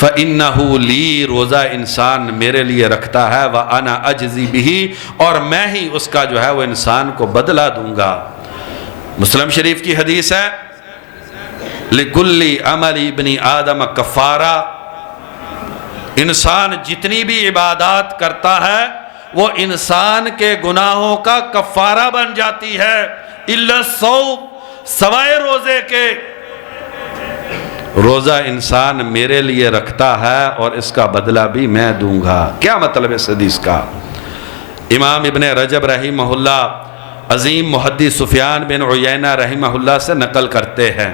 فَإِنَّهُ لِي روزہ انسان میرے لیے رکھتا ہے وَأَنَا أَجْزِي بِهِ اور میں ہی اس کا جو ہے وہ انسان کو بدلہ دوں گا۔ مسلم شریف کی حدیث ہے لِكُلِّ عَمَلِ ابْنِ آدَمَ کفارہ، انسان جتنی بھی عبادات کرتا ہے وہ انسان کے گناہوں کا کفارہ بن جاتی ہے، اِلَّا الصَّوْمَ سوائے روزے کے۔ روزہ انسان میرے لیے رکھتا ہے اور اس کا بدلہ بھی میں دوں گا۔ کیا مطلب اس حدیث کا؟ امام ابن رجب رحمہ اللہ عظیم محدث سفیان بن عیینہ رحمہ اللہ سے نقل کرتے ہیں،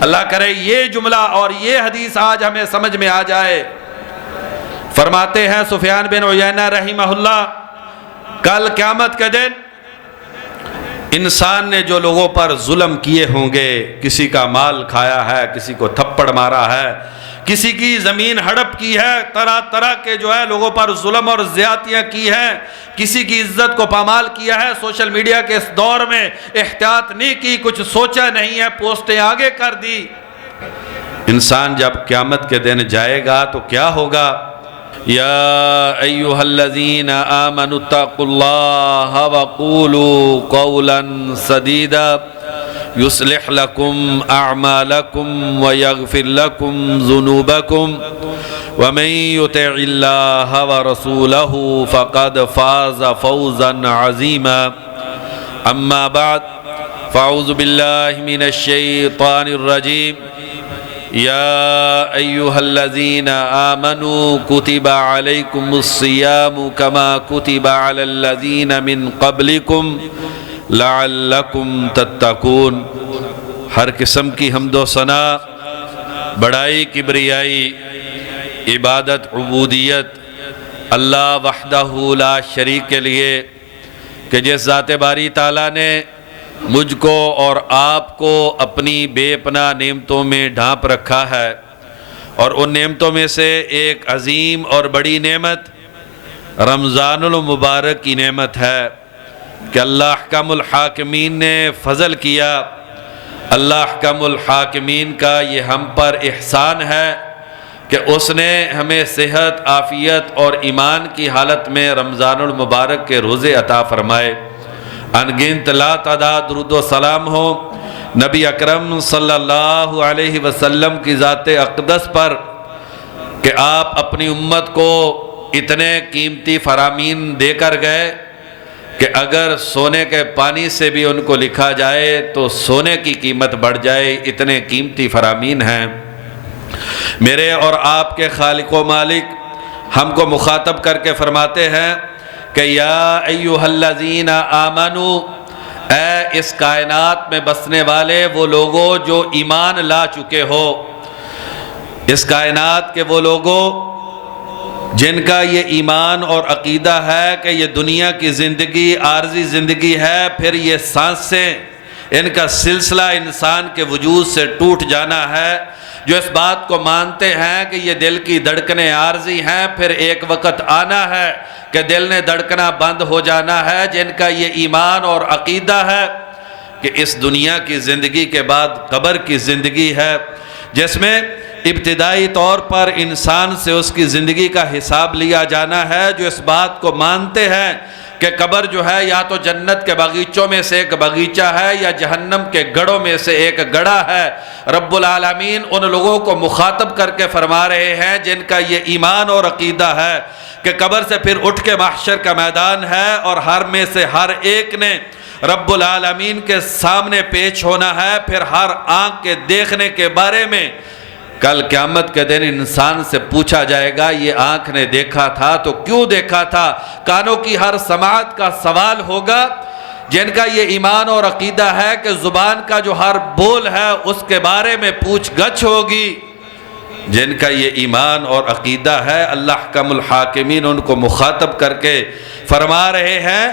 اللہ کرے یہ جملہ اور یہ حدیث آج ہمیں سمجھ میں آ جائے۔ فرماتے ہیں سفیان بن عیینہ رحمہ اللہ، کل قیامت کے دن انسان نے جو لوگوں پر ظلم کیے ہوں گے، کسی کا مال کھایا ہے، کسی کو تھپڑ مارا ہے، کسی کی زمین ہڑپ کی ہے، طرح طرح کے جو ہے لوگوں پر ظلم اور زیادتیاں کی ہیں، کسی کی عزت کو پامال کیا ہے، سوشل میڈیا کے اس دور میں احتیاط نہیں کی، کچھ سوچا نہیں ہے، پوسٹیں آگے کر دی۔ انسان جب قیامت کے دن جائے گا تو کیا ہوگا؟ یا ایہا الذین آمنوا اتقوا اللہ وقولوا قولا سدیدا یصلح لکم اعمالکم ویغفر لکم ذنوبکم ومن یطع اللہ ورسولہ فقد فاز فوزا عظیما اما بعد فاعوذ باللہ من الشیطان الرجیم یا ایہا الذین آمنوا کتب علیکم الصیام کما کتب علی الذین من قبلکم لعلکم تتقون۔ ہر قسم کی حمد و ثنا، بڑائی، کبریائی، عبادت، عبودیت اللہ وحدہ لا شریک کے لیے کہ جس ذات باری تعالیٰ نے مجھ کو اور آپ کو اپنی بے پناہ نعمتوں میں ڈھانپ رکھا ہے، اور ان نعمتوں میں سے ایک عظیم اور بڑی نعمت رمضان المبارک کی نعمت ہے کہ اللہ احکم الحاکمین نے فضل کیا۔ اللہ احکم الحاکمین کا یہ ہم پر احسان ہے کہ اس نے ہمیں صحت، عافیت اور ایمان کی حالت میں رمضان المبارک کے روزے عطا فرمائے۔ انگنت لا تعداد درود و سلام ہو نبی اکرم صلی اللہ علیہ وسلم کی ذات اقدس پر کہ آپ اپنی امت کو اتنے قیمتی فرامین دے کر گئے کہ اگر سونے کے پانی سے بھی ان کو لکھا جائے تو سونے کی قیمت بڑھ جائے، اتنے قیمتی فرامین ہیں۔ میرے اور آپ کے خالق و مالک ہم کو مخاطب کر کے فرماتے ہیں کہ یا ایہا الذین آمنو، اے اس کائنات میں بسنے والے وہ لوگوں جو ایمان لا چکے ہو، اس کائنات کے وہ لوگوں جن کا یہ ایمان اور عقیدہ ہے کہ یہ دنیا کی زندگی عارضی زندگی ہے، پھر یہ سانسیں، ان کا سلسلہ انسان کے وجود سے ٹوٹ جانا ہے، جو اس بات کو مانتے ہیں کہ یہ دل کی دھڑکنیں عارضی ہیں، پھر ایک وقت آنا ہے کہ دل نے دھڑکنا بند ہو جانا ہے، جن کا یہ ایمان اور عقیدہ ہے کہ اس دنیا کی زندگی کے بعد قبر کی زندگی ہے، جس میں ابتدائی طور پر انسان سے اس کی زندگی کا حساب لیا جانا ہے، جو اس بات کو مانتے ہیں کہ قبر جو ہے یا تو جنت کے باغیچوں میں سے ایک باغیچہ ہے یا جہنم کے گڑھوں میں سے ایک گڑھا ہے۔ رب العالمین ان لوگوں کو مخاطب کر کے فرما رہے ہیں جن کا یہ ایمان اور عقیدہ ہے کہ قبر سے پھر اٹھ کے محشر کا میدان ہے، اور ہر میں سے ہر ایک نے رب العالمین کے سامنے پیش ہونا ہے، پھر ہر آنکھ کے دیکھنے کے بارے میں کل قیامت کے دن انسان سے پوچھا جائے گا یہ آنکھ نے دیکھا تھا تو کیوں دیکھا تھا؟ کانوں کی ہر سماعت کا سوال ہوگا۔ جن کا یہ ایمان اور عقیدہ ہے کہ زبان کا جو ہر بول ہے اس کے بارے میں پوچھ گچھ ہوگی، جن کا یہ ایمان اور عقیدہ ہے، اللہ احکم الحاکمین ان کو مخاطب کر کے فرما رہے ہیں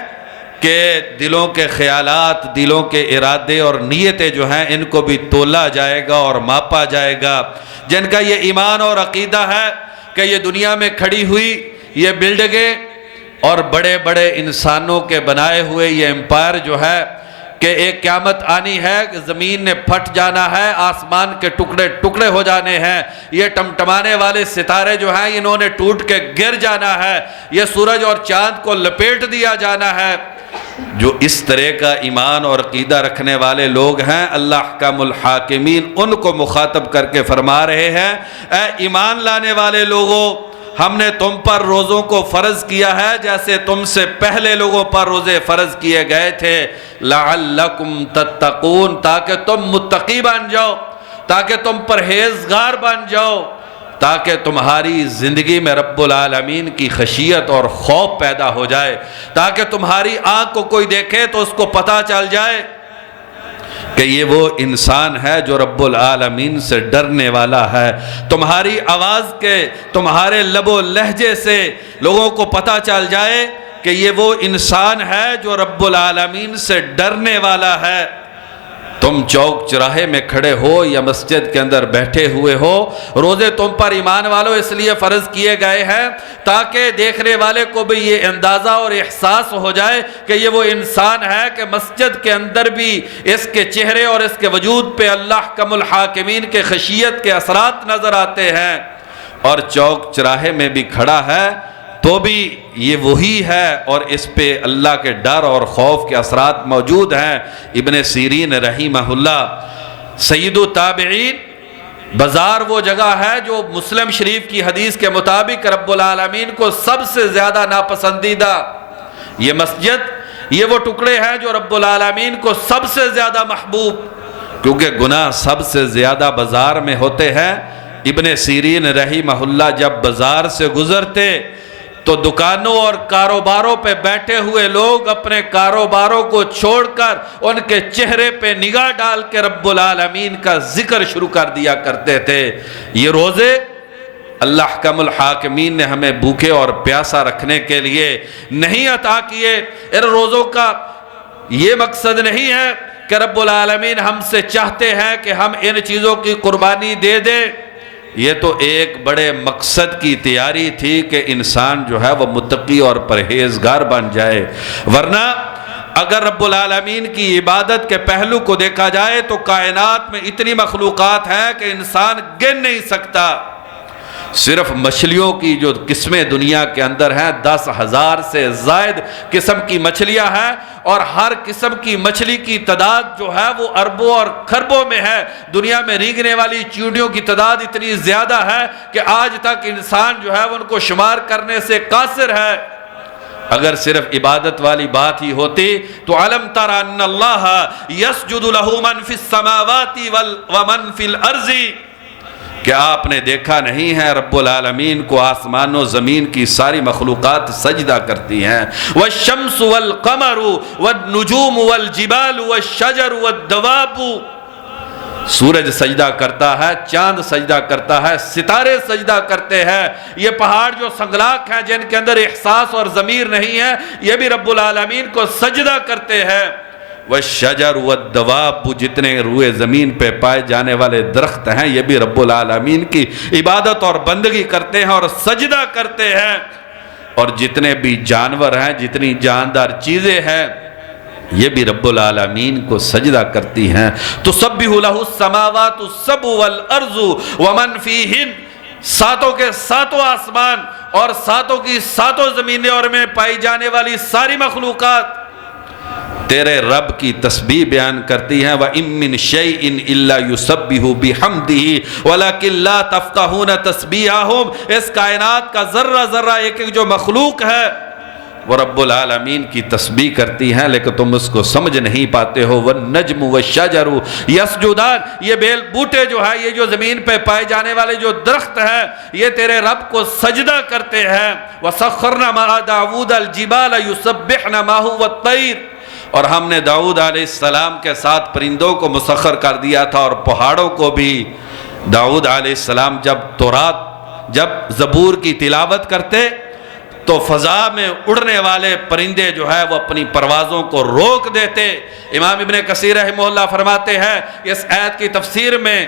کہ دلوں کے خیالات، دلوں کے ارادے اور نیتیں جو ہیں ان کو بھی تولا جائے گا اور ماپا جائے گا۔ جن کا یہ ایمان اور عقیدہ ہے کہ یہ دنیا میں کھڑی ہوئی یہ بلڈنگیں اور بڑے بڑے انسانوں کے بنائے ہوئے یہ امپائر جو ہے کہ ایک قیامت آنی ہے کہ زمین نے پھٹ جانا ہے، آسمان کے ٹکڑے ٹکڑے ہو جانے ہیں، یہ ٹمٹمانے والے ستارے جو ہیں انہوں نے ٹوٹ کے گر جانا ہے، یہ سورج اور چاند کو لپیٹ دیا جانا ہے۔ جو اس طرح کا ایمان اور عقیدہ رکھنے والے لوگ ہیں، اللہ احکم الحاکمین ان کو مخاطب کر کے فرما رہے ہیں، اے ایمان لانے والے لوگوں، ہم نے تم پر روزوں کو فرض کیا ہے جیسے تم سے پہلے لوگوں پر روزے فرض کیے گئے تھے، لعلکم تتقون، تاکہ تم متقی بن جاؤ، تاکہ تم پرہیزگار بن جاؤ، تاکہ تمہاری زندگی میں رب العالمین کی خشیت اور خوف پیدا ہو جائے، تاکہ تمہاری آنکھ کو کوئی دیکھے تو اس کو پتہ چل جائے کہ یہ وہ انسان ہے جو رب العالمین سے ڈرنے والا ہے، تمہاری آواز کے، تمہارے لب و لہجے سے لوگوں کو پتہ چل جائے کہ یہ وہ انسان ہے جو رب العالمین سے ڈرنے والا ہے۔ تم چوک چراہے میں کھڑے ہو یا مسجد کے اندر بیٹھے ہوئے ہو، روزے تم پر ایمان والو اس لیے فرض کیے گئے ہیں تاکہ دیکھنے والے کو بھی یہ اندازہ اور احساس ہو جائے کہ یہ وہ انسان ہے کہ مسجد کے اندر بھی اس کے چہرے اور اس کے وجود پہ اللہ احکم الحاکمین کے خشیت کے اثرات نظر آتے ہیں، اور چوک چراہے میں بھی کھڑا ہے تو بھی یہ وہی ہے اور اس پہ اللہ کے ڈر اور خوف کے اثرات موجود ہیں۔ ابن سیرین رحمہ اللہ، سید التابعین، بازار وہ جگہ ہے جو مسلم شریف کی حدیث کے مطابق رب العالمین کو سب سے زیادہ ناپسندیدہ، یہ مسجد، یہ وہ ٹکڑے ہیں جو رب العالمین کو سب سے زیادہ محبوب، کیونکہ گناہ سب سے زیادہ بازار میں ہوتے ہیں۔ ابن سیرین رحمہ اللہ جب بازار سے گزرتے تو دکانوں اور کاروباروں پہ بیٹھے ہوئے لوگ اپنے کاروباروں کو چھوڑ کر ان کے چہرے پہ نگاہ ڈال کے رب العالمین کا ذکر شروع کر دیا کرتے تھے۔ یہ روزے اللہ احکم الحاکمین نے ہمیں بھوکے اور پیاسا رکھنے کے لیے نہیں عطا کیے۔ ان روزوں کا یہ مقصد نہیں ہے کہ رب العالمین ہم سے چاہتے ہیں کہ ہم ان چیزوں کی قربانی دے دیں، یہ تو ایک بڑے مقصد کی تیاری تھی کہ انسان جو ہے وہ متقی اور پرہیزگار بن جائے، ورنہ اگر رب العالمین کی عبادت کے پہلو کو دیکھا جائے تو کائنات میں اتنی مخلوقات ہیں کہ انسان گن نہیں سکتا۔ صرف مچھلیوں کی جو قسمیں دنیا کے اندر ہیں 10,000 سے زائد قسم کی مچھلیاں ہیں، اور ہر قسم کی مچھلی کی تعداد جو ہے وہ اربوں اور خربوں میں ہے۔ دنیا میں رینگنے والی چیونٹیوں کی تعداد اتنی زیادہ ہے کہ آج تک انسان جو ہے ان کو شمار کرنے سے قاصر ہے۔ اگر صرف عبادت والی بات ہی ہوتی تو علم تر ان اللہ یسجد لہ من فی السماوات ومن فی الارض، کہ آپ نے دیکھا نہیں ہے رب العالمین کو آسمان و زمین کی ساری مخلوقات سجدہ کرتی ہیں، والشمس والقمر والنجوم والجبال والشجر والدواب، سورج سجدہ کرتا ہے، چاند سجدہ کرتا ہے، ستارے سجدہ کرتے ہیں، یہ پہاڑ جو سنگلاخ ہیں جن کے اندر احساس اور ضمیر نہیں ہے یہ بھی رب العالمین کو سجدہ کرتے ہیں، والشجر والدواب، جتنے روئے زمین پہ پائے جانے والے درخت ہیں یہ بھی رب العالمین کی عبادت اور بندگی کرتے ہیں اور سجدہ کرتے ہیں، اور جتنے بھی جانور ہیں، جتنی جاندار چیزیں ہیں یہ بھی رب العالمین کو سجدہ کرتی ہیں۔ تسبح لہ السماوات السبع والارض ومن فیہن، ساتوں کے ساتوں آسمان اور ساتوں کی ساتوں زمینیں اور میں پائی جانے والی ساری مخلوقات تیرے رب کی تسبیح بیان کرتی ہیں۔ وَإِن مِّن شَيْءٍ إِلَّا يُسَبِّحُ بِحَمْدِهِ وَلَكِن لَا تَفْقَهُونَ تَسْبِيحَهُمْ، اس کائنات کا ذرہ ذرہ ایک ایک جو مخلوق ہے وہ رب العالمین کی تسبیح کرتی ہیں لیکن تم اس کو سمجھ نہیں پاتے ہو۔ وَالنَّجْمُ وَالشَّجَرُ يَسْجُدَانِ، یہ بیل بوٹے جو ہے، یہ جو زمین پہ پائے جانے والے جو درخت ہیں یہ تیرے رب کو سجدہ کرتے ہیں۔ وَسَخَّرْنَا مَعَ دَاوُودَ الْجِبَالَ يُسَبِّحْنَ مَعَهُ وَالطَّيْرُ، اور ہم نے داؤد علیہ السلام کے ساتھ پرندوں کو مسخر کر دیا تھا اور پہاڑوں کو بھی۔ داؤد علیہ السلام جب زبور کی تلاوت کرتے تو فضا میں اڑنے والے پرندے جو ہے وہ اپنی پروازوں کو روک دیتے۔ امام ابن کثیر رحمہ اللہ فرماتے ہیں اس آیت کی تفسیر میں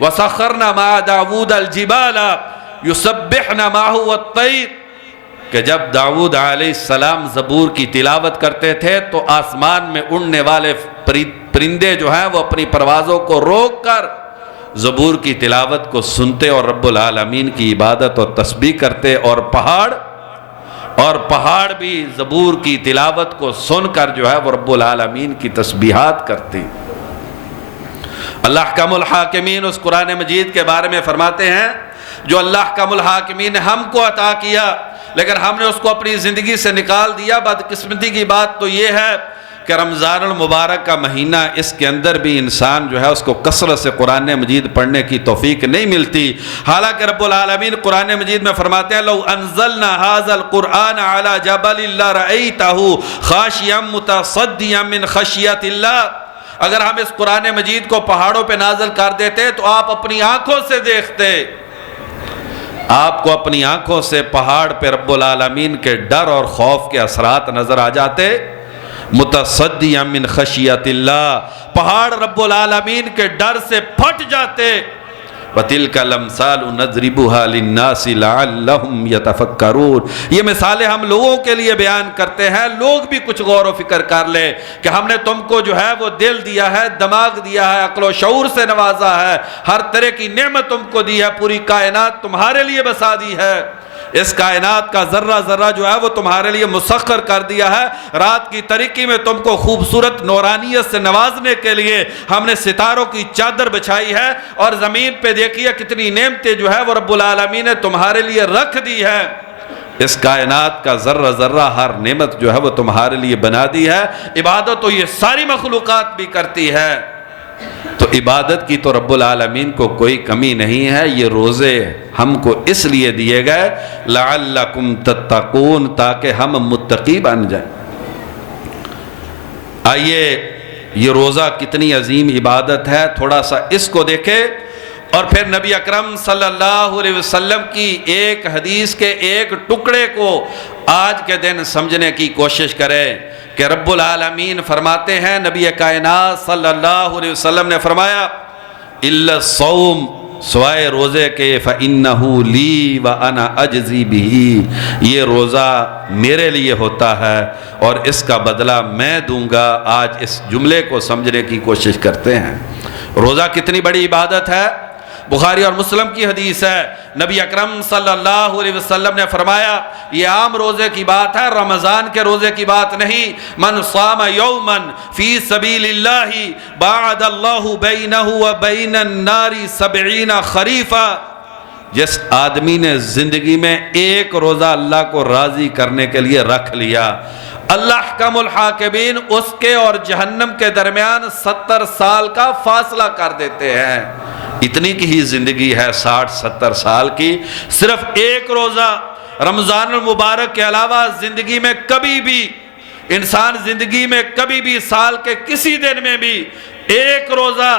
وَسَخَّرْنَا مَعَ دَاوُودَ الْجِبَالَ يُسَبِّحْنَ مَعَهُ وَالطَّيْرُ، کہ جب داؤد علیہ السلام زبور کی تلاوت کرتے تھے تو آسمان میں اڑنے والے پرندے جو ہیں وہ اپنی پروازوں کو روک کر زبور کی تلاوت کو سنتے اور رب العالمین کی عبادت اور تسبیح کرتے، اور پہاڑ بھی زبور کی تلاوت کو سن کر جو ہے وہ رب العالمین کی تسبیحات کرتے۔ اللہ احکم الحاکمین اس قرآن مجید کے بارے میں فرماتے ہیں جو اللہ احکم الحاکمین نے ہم کو عطا کیا لیکن ہم نے اس کو اپنی زندگی سے نکال دیا۔ بدقسمتی کی بات تو یہ ہے کہ رمضان المبارک کا مہینہ، اس کے اندر بھی انسان جو ہے اس کو کثرت سے قرآن مجید پڑھنے کی توفیق نہیں ملتی، حالانکہ رب العالمین قرآن مجید میں فرماتے ہیں لو انزلنا هذا القرآن على جبل لرأيته خاشعا متصدعا من خشیۃ اللہ، اگر ہم اس قرآن مجید کو پہاڑوں پہ نازل کر دیتے تو آپ اپنی آنکھوں سے دیکھتے، آپ کو اپنی آنکھوں سے پہاڑ پہ رب العالمین کے ڈر اور خوف کے اثرات نظر آ جاتے۔ متصدعا من خشیۃ اللہ، پہاڑ رب العالمین کے ڈر سے پھٹ جاتے۔ وَتِلْكَ الْأَمْثَالُ نَضْرِبُهَا لِلنَّاسِ لَعَلَّهُمْ يَتَفَكَّرُونَ، یہ مثالیں ہم لوگوں کے لیے بیان کرتے ہیں، لوگ بھی کچھ غور و فکر کر لیں کہ ہم نے تم کو جو ہے وہ دل دیا ہے، دماغ دیا ہے، عقل و شعور سے نوازا ہے، ہر طرح کی نعمت تم کو دی ہے، پوری کائنات تمہارے لیے بسا دی ہے، اس کائنات کا ذرہ ذرہ جو ہے وہ تمہارے لیے مسخر کر دیا ہے، رات کی تاریکی میں تم کو خوبصورت نورانیت سے نوازنے کے لیے ہم نے ستاروں کی چادر بچھائی ہے، اور زمین پہ دیکھیے کتنی نعمتیں جو ہے وہ رب العالمین نے تمہارے لیے رکھ دی ہے، اس کائنات کا ذرہ ذرہ ہر نعمت جو ہے وہ تمہارے لیے بنا دی ہے، عبادت تو یہ ساری مخلوقات بھی کرتی ہے، تو عبادت کی تو رب العالمین کو کوئی کمی نہیں ہے۔ یہ روزے ہم کو اس لیے دیے گئے لعلکم تتقون، تاکہ ہم متقی بن جائیں۔ آئیے یہ روزہ کتنی عظیم عبادت ہے، تھوڑا سا اس کو دیکھیں اور پھر نبی اکرم صلی اللہ علیہ وسلم کی ایک حدیث کے ایک ٹکڑے کو آج کے دن سمجھنے کی کوشش کریں کہ رب العالمین فرماتے ہیں، نبی کائنات صلی اللہ علیہ وسلم نے فرمایا الا الصوم، سوائے روزے کے، فَإِنَّهُ لِي وَأَنَا أَجْزِي بِهِ، یہ روزہ میرے لیے ہوتا ہے اور اس کا بدلہ میں دوں گا۔ آج اس جملے کو سمجھنے کی کوشش کرتے ہیں۔ روزہ کتنی بڑی عبادت ہے، بخاری اور مسلم کی حدیث ہے، نبی اکرم صلی اللہ علیہ وسلم نے فرمایا، یہ عام روزے کی بات ہے، رمضان کے روزے کی بات نہیں، من صام یوما فی سبیل اللہ باعد اللہ بینہ وبین النار 70 خریفا، جس آدمی نے زندگی میں ایک روزہ اللہ کو راضی کرنے کے لیے رکھ لیا، اللہ احکم الحاکمین اس کے اور جہنم کے درمیان 70 سال کا فاصلہ کر دیتے ہیں۔ اتنی کی ہی زندگی ہے، 60-70 سال کی، صرف ایک روزہ رمضان المبارک کے علاوہ زندگی میں کبھی بھی انسان زندگی میں کبھی بھی سال کے کسی دن میں بھی ایک روزہ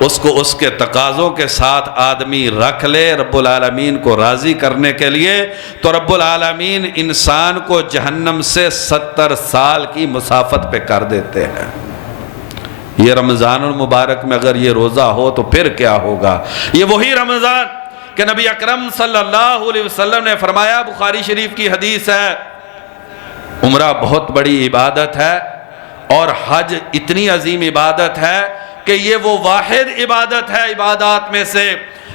اس کو اس کے تقاضوں کے ساتھ آدمی رکھ لے رب العالمین کو راضی کرنے کے لیے، تو رب العالمین انسان کو جہنم سے 70 سال کی مسافت پہ کر دیتے ہیں۔ یہ رمضان المبارک میں اگر یہ روزہ ہو تو پھر کیا ہوگا؟ یہ وہی رمضان کہ نبی اکرم صلی اللہ علیہ وسلم نے فرمایا، بخاری شریف کی حدیث ہے، عمرہ بہت بڑی عبادت ہے اور حج اتنی عظیم عبادت ہے کہ یہ وہ واحد عبادت ہے عبادات میں سے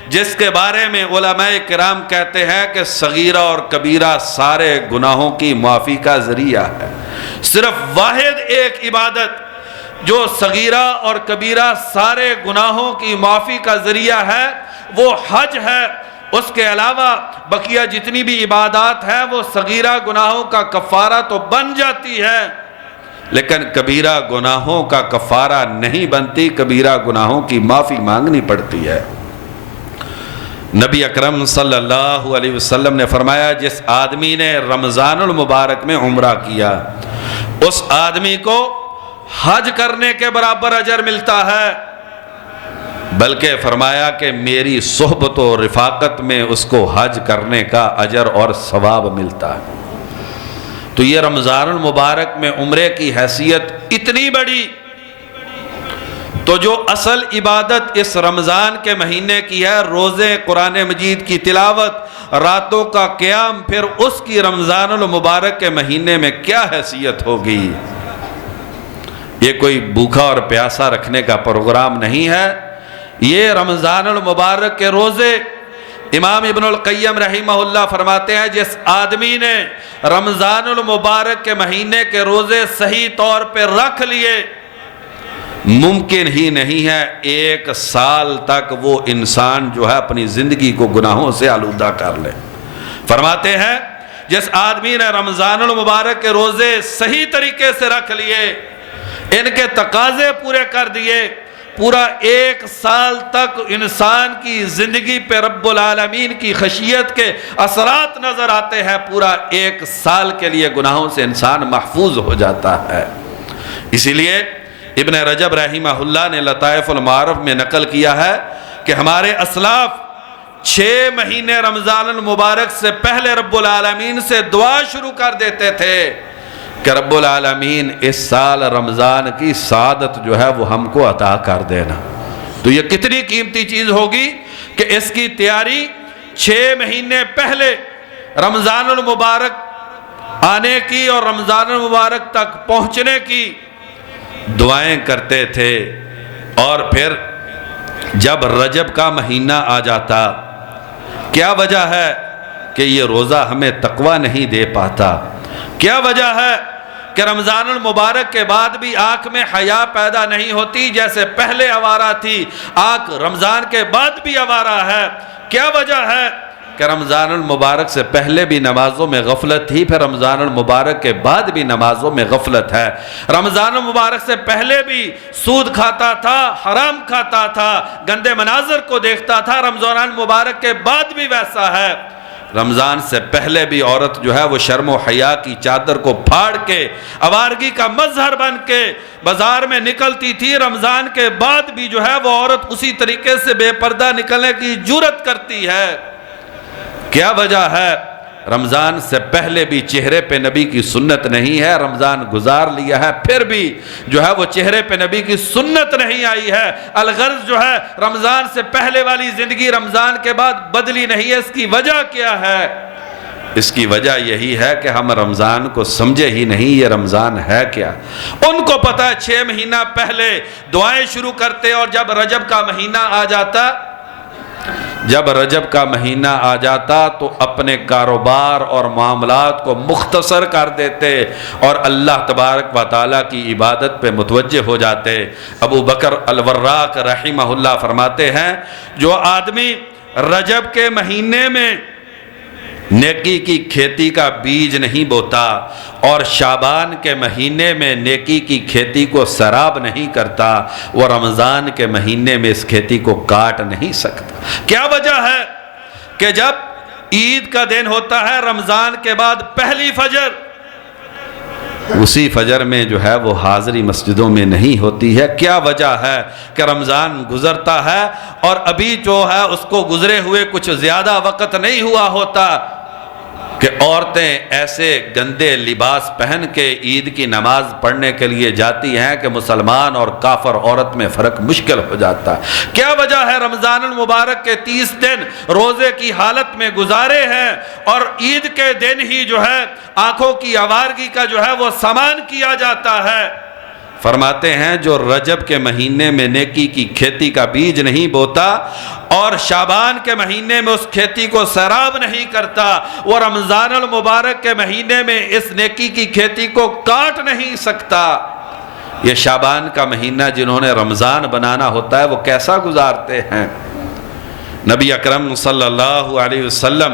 جس کے بارے میں علماء کرام کہتے ہیں کہ صغیرہ اور کبیرہ سارے گناہوں کی معافی کا ذریعہ ہے۔ صرف واحد ایک عبادت جو صغیرہ اور کبیرہ سارے گناہوں کی معافی کا ذریعہ ہے وہ حج ہے، اس کے علاوہ بقیہ جتنی بھی عبادات ہیں وہ صغیرہ گناہوں کا کفارہ تو بن جاتی ہے لیکن کبیرہ گناہوں کا کفارہ نہیں بنتی، کبیرہ گناہوں کی معافی مانگنی پڑتی ہے۔ نبی اکرم صلی اللہ علیہ وسلم نے فرمایا، جس آدمی نے رمضان المبارک میں عمرہ کیا اس آدمی کو حج کرنے کے برابر اجر ملتا ہے، بلکہ فرمایا کہ میری صحبت و رفاقت میں اس کو حج کرنے کا اجر اور ثواب ملتا ہے۔ تو یہ رمضان المبارک میں عمرے کی حیثیت اتنی بڑی، تو جو اصل عبادت اس رمضان کے مہینے کی ہے، روزے، قرآن مجید کی تلاوت، راتوں کا قیام، پھر اس کی رمضان المبارک کے مہینے میں کیا حیثیت ہوگی؟ یہ کوئی بھوکا اور پیاسا رکھنے کا پروگرام نہیں ہے۔ یہ رمضان المبارک کے روزے، امام ابن القیم رحمہ اللہ فرماتے ہیں جس آدمی نے رمضان المبارک کے مہینے کے روزے صحیح طور پہ رکھ لیے، ممکن ہی نہیں ہے 1 سال تک وہ انسان جو ہے اپنی زندگی کو گناہوں سے آلودہ کر لے۔ فرماتے ہیں جس آدمی نے رمضان المبارک کے روزے صحیح طریقے سے رکھ لیے، ان کے تقاضے پورے کر دیے، پورا 1 سال تک انسان کی زندگی پہ رب العالمین کی خشیت کے اثرات نظر آتے ہیں، پورا 1 سال کے لیے گناہوں سے انسان محفوظ ہو جاتا ہے۔ اسی لیے ابن رجب رحمہ اللہ نے لطائف المعارف میں نقل کیا ہے کہ ہمارے اسلاف 6 مہینے رمضان المبارک سے پہلے رب العالمین سے دعا شروع کر دیتے تھے کہ رب العالمین اس سال رمضان کی سعادت جو ہے وہ ہم کو عطا کر دینا۔ تو یہ کتنی قیمتی چیز ہوگی کہ اس کی تیاری 6 مہینے پہلے رمضان المبارک آنے کی اور رمضان المبارک تک پہنچنے کی دعائیں کرتے تھے۔ اور پھر جب رجب کا مہینہ آ جاتا، کیا وجہ ہے کہ یہ روزہ ہمیں تقوی نہیں دے پاتا؟ کیا وجہ ہے کہ رمضان المبارک کے بعد بھی آنکھ میں حیا پیدا نہیں ہوتی؟ جیسے پہلے آوارہ تھی، آنکھ رمضان کے بعد بھی آوارہ ہے۔ کیا وجہ ہے کہ رمضان المبارک سے پہلے بھی نمازوں میں غفلت تھی، پھر رمضان المبارک کے بعد بھی نمازوں میں غفلت ہے۔ رمضان المبارک سے پہلے بھی سود کھاتا تھا، حرام کھاتا تھا، گندے مناظر کو دیکھتا تھا، رمضان المبارک کے بعد بھی ویسا ہے۔ رمضان سے پہلے بھی عورت جو ہے وہ شرم و حیا کی چادر کو پھاڑ کے آوارگی کا مظہر بن کے بازار میں نکلتی تھی، رمضان کے بعد بھی جو ہے وہ عورت اسی طریقے سے بے پردہ نکلنے کی جرات کرتی ہے۔ کیا وجہ ہے؟ رمضان سے پہلے بھی چہرے پہ نبی کی سنت نہیں ہے، رمضان گزار لیا ہے پھر بھی جو ہے وہ چہرے پہ نبی کی سنت نہیں آئی ہے۔ الغرض جو ہے رمضان سے پہلے والی زندگی رمضان کے بعد بدلی نہیں ہے۔ اس کی وجہ کیا ہے؟ اس کی وجہ یہی ہے کہ ہم رمضان کو سمجھے ہی نہیں، یہ رمضان ہے کیا۔ ان کو پتہ ہے 6 مہینہ پہلے دعائیں شروع کرتے، اور جب رجب کا مہینہ آ جاتا تو اپنے کاروبار اور معاملات کو مختصر کر دیتے اور اللہ تبارک و تعالیٰ کی عبادت پہ متوجہ ہو جاتے۔ ابو بکر الوراق رحمہ اللہ فرماتے ہیں جو آدمی رجب کے مہینے میں نیکی کی کھیتی کا بیج نہیں بوتا اور شعبان کے مہینے میں نیکی کی کھیتی کو سراب نہیں کرتا، وہ رمضان کے مہینے میں اس کھیتی کو کاٹ نہیں سکتا۔ کیا وجہ ہے کہ جب عید کا دن ہوتا ہے رمضان کے بعد پہلی فجر، اسی فجر میں جو ہے وہ حاضری مسجدوں میں نہیں ہوتی ہے؟ کیا وجہ ہے کہ رمضان گزرتا ہے اور ابھی جو ہے اس کو گزرے ہوئے کچھ زیادہ وقت نہیں ہوا ہوتا کہ عورتیں ایسے گندے لباس پہن کے عید کی نماز پڑھنے کے لیے جاتی ہیں کہ مسلمان اور کافر عورت میں فرق مشکل ہو جاتا ہے۔ کیا وجہ ہے رمضان المبارک کے 30 دن روزے کی حالت میں گزارے ہیں اور عید کے دن ہی جو ہے آنکھوں کی آوارگی کا جو ہے وہ سامان کیا جاتا ہے؟ فرماتے ہیں جو رجب کے مہینے میں نیکی کی کھیتی کا بیج نہیں بوتا اور شعبان کے مہینے میں اس کھیتی کو سیراب نہیں کرتا، وہ رمضان المبارک کے مہینے میں اس نیکی کی کھیتی کو کاٹ نہیں سکتا۔ یہ شعبان کا مہینہ جنہوں نے رمضان بنانا ہوتا ہے وہ کیسا گزارتے ہیں؟ نبی اکرم صلی اللہ علیہ وسلم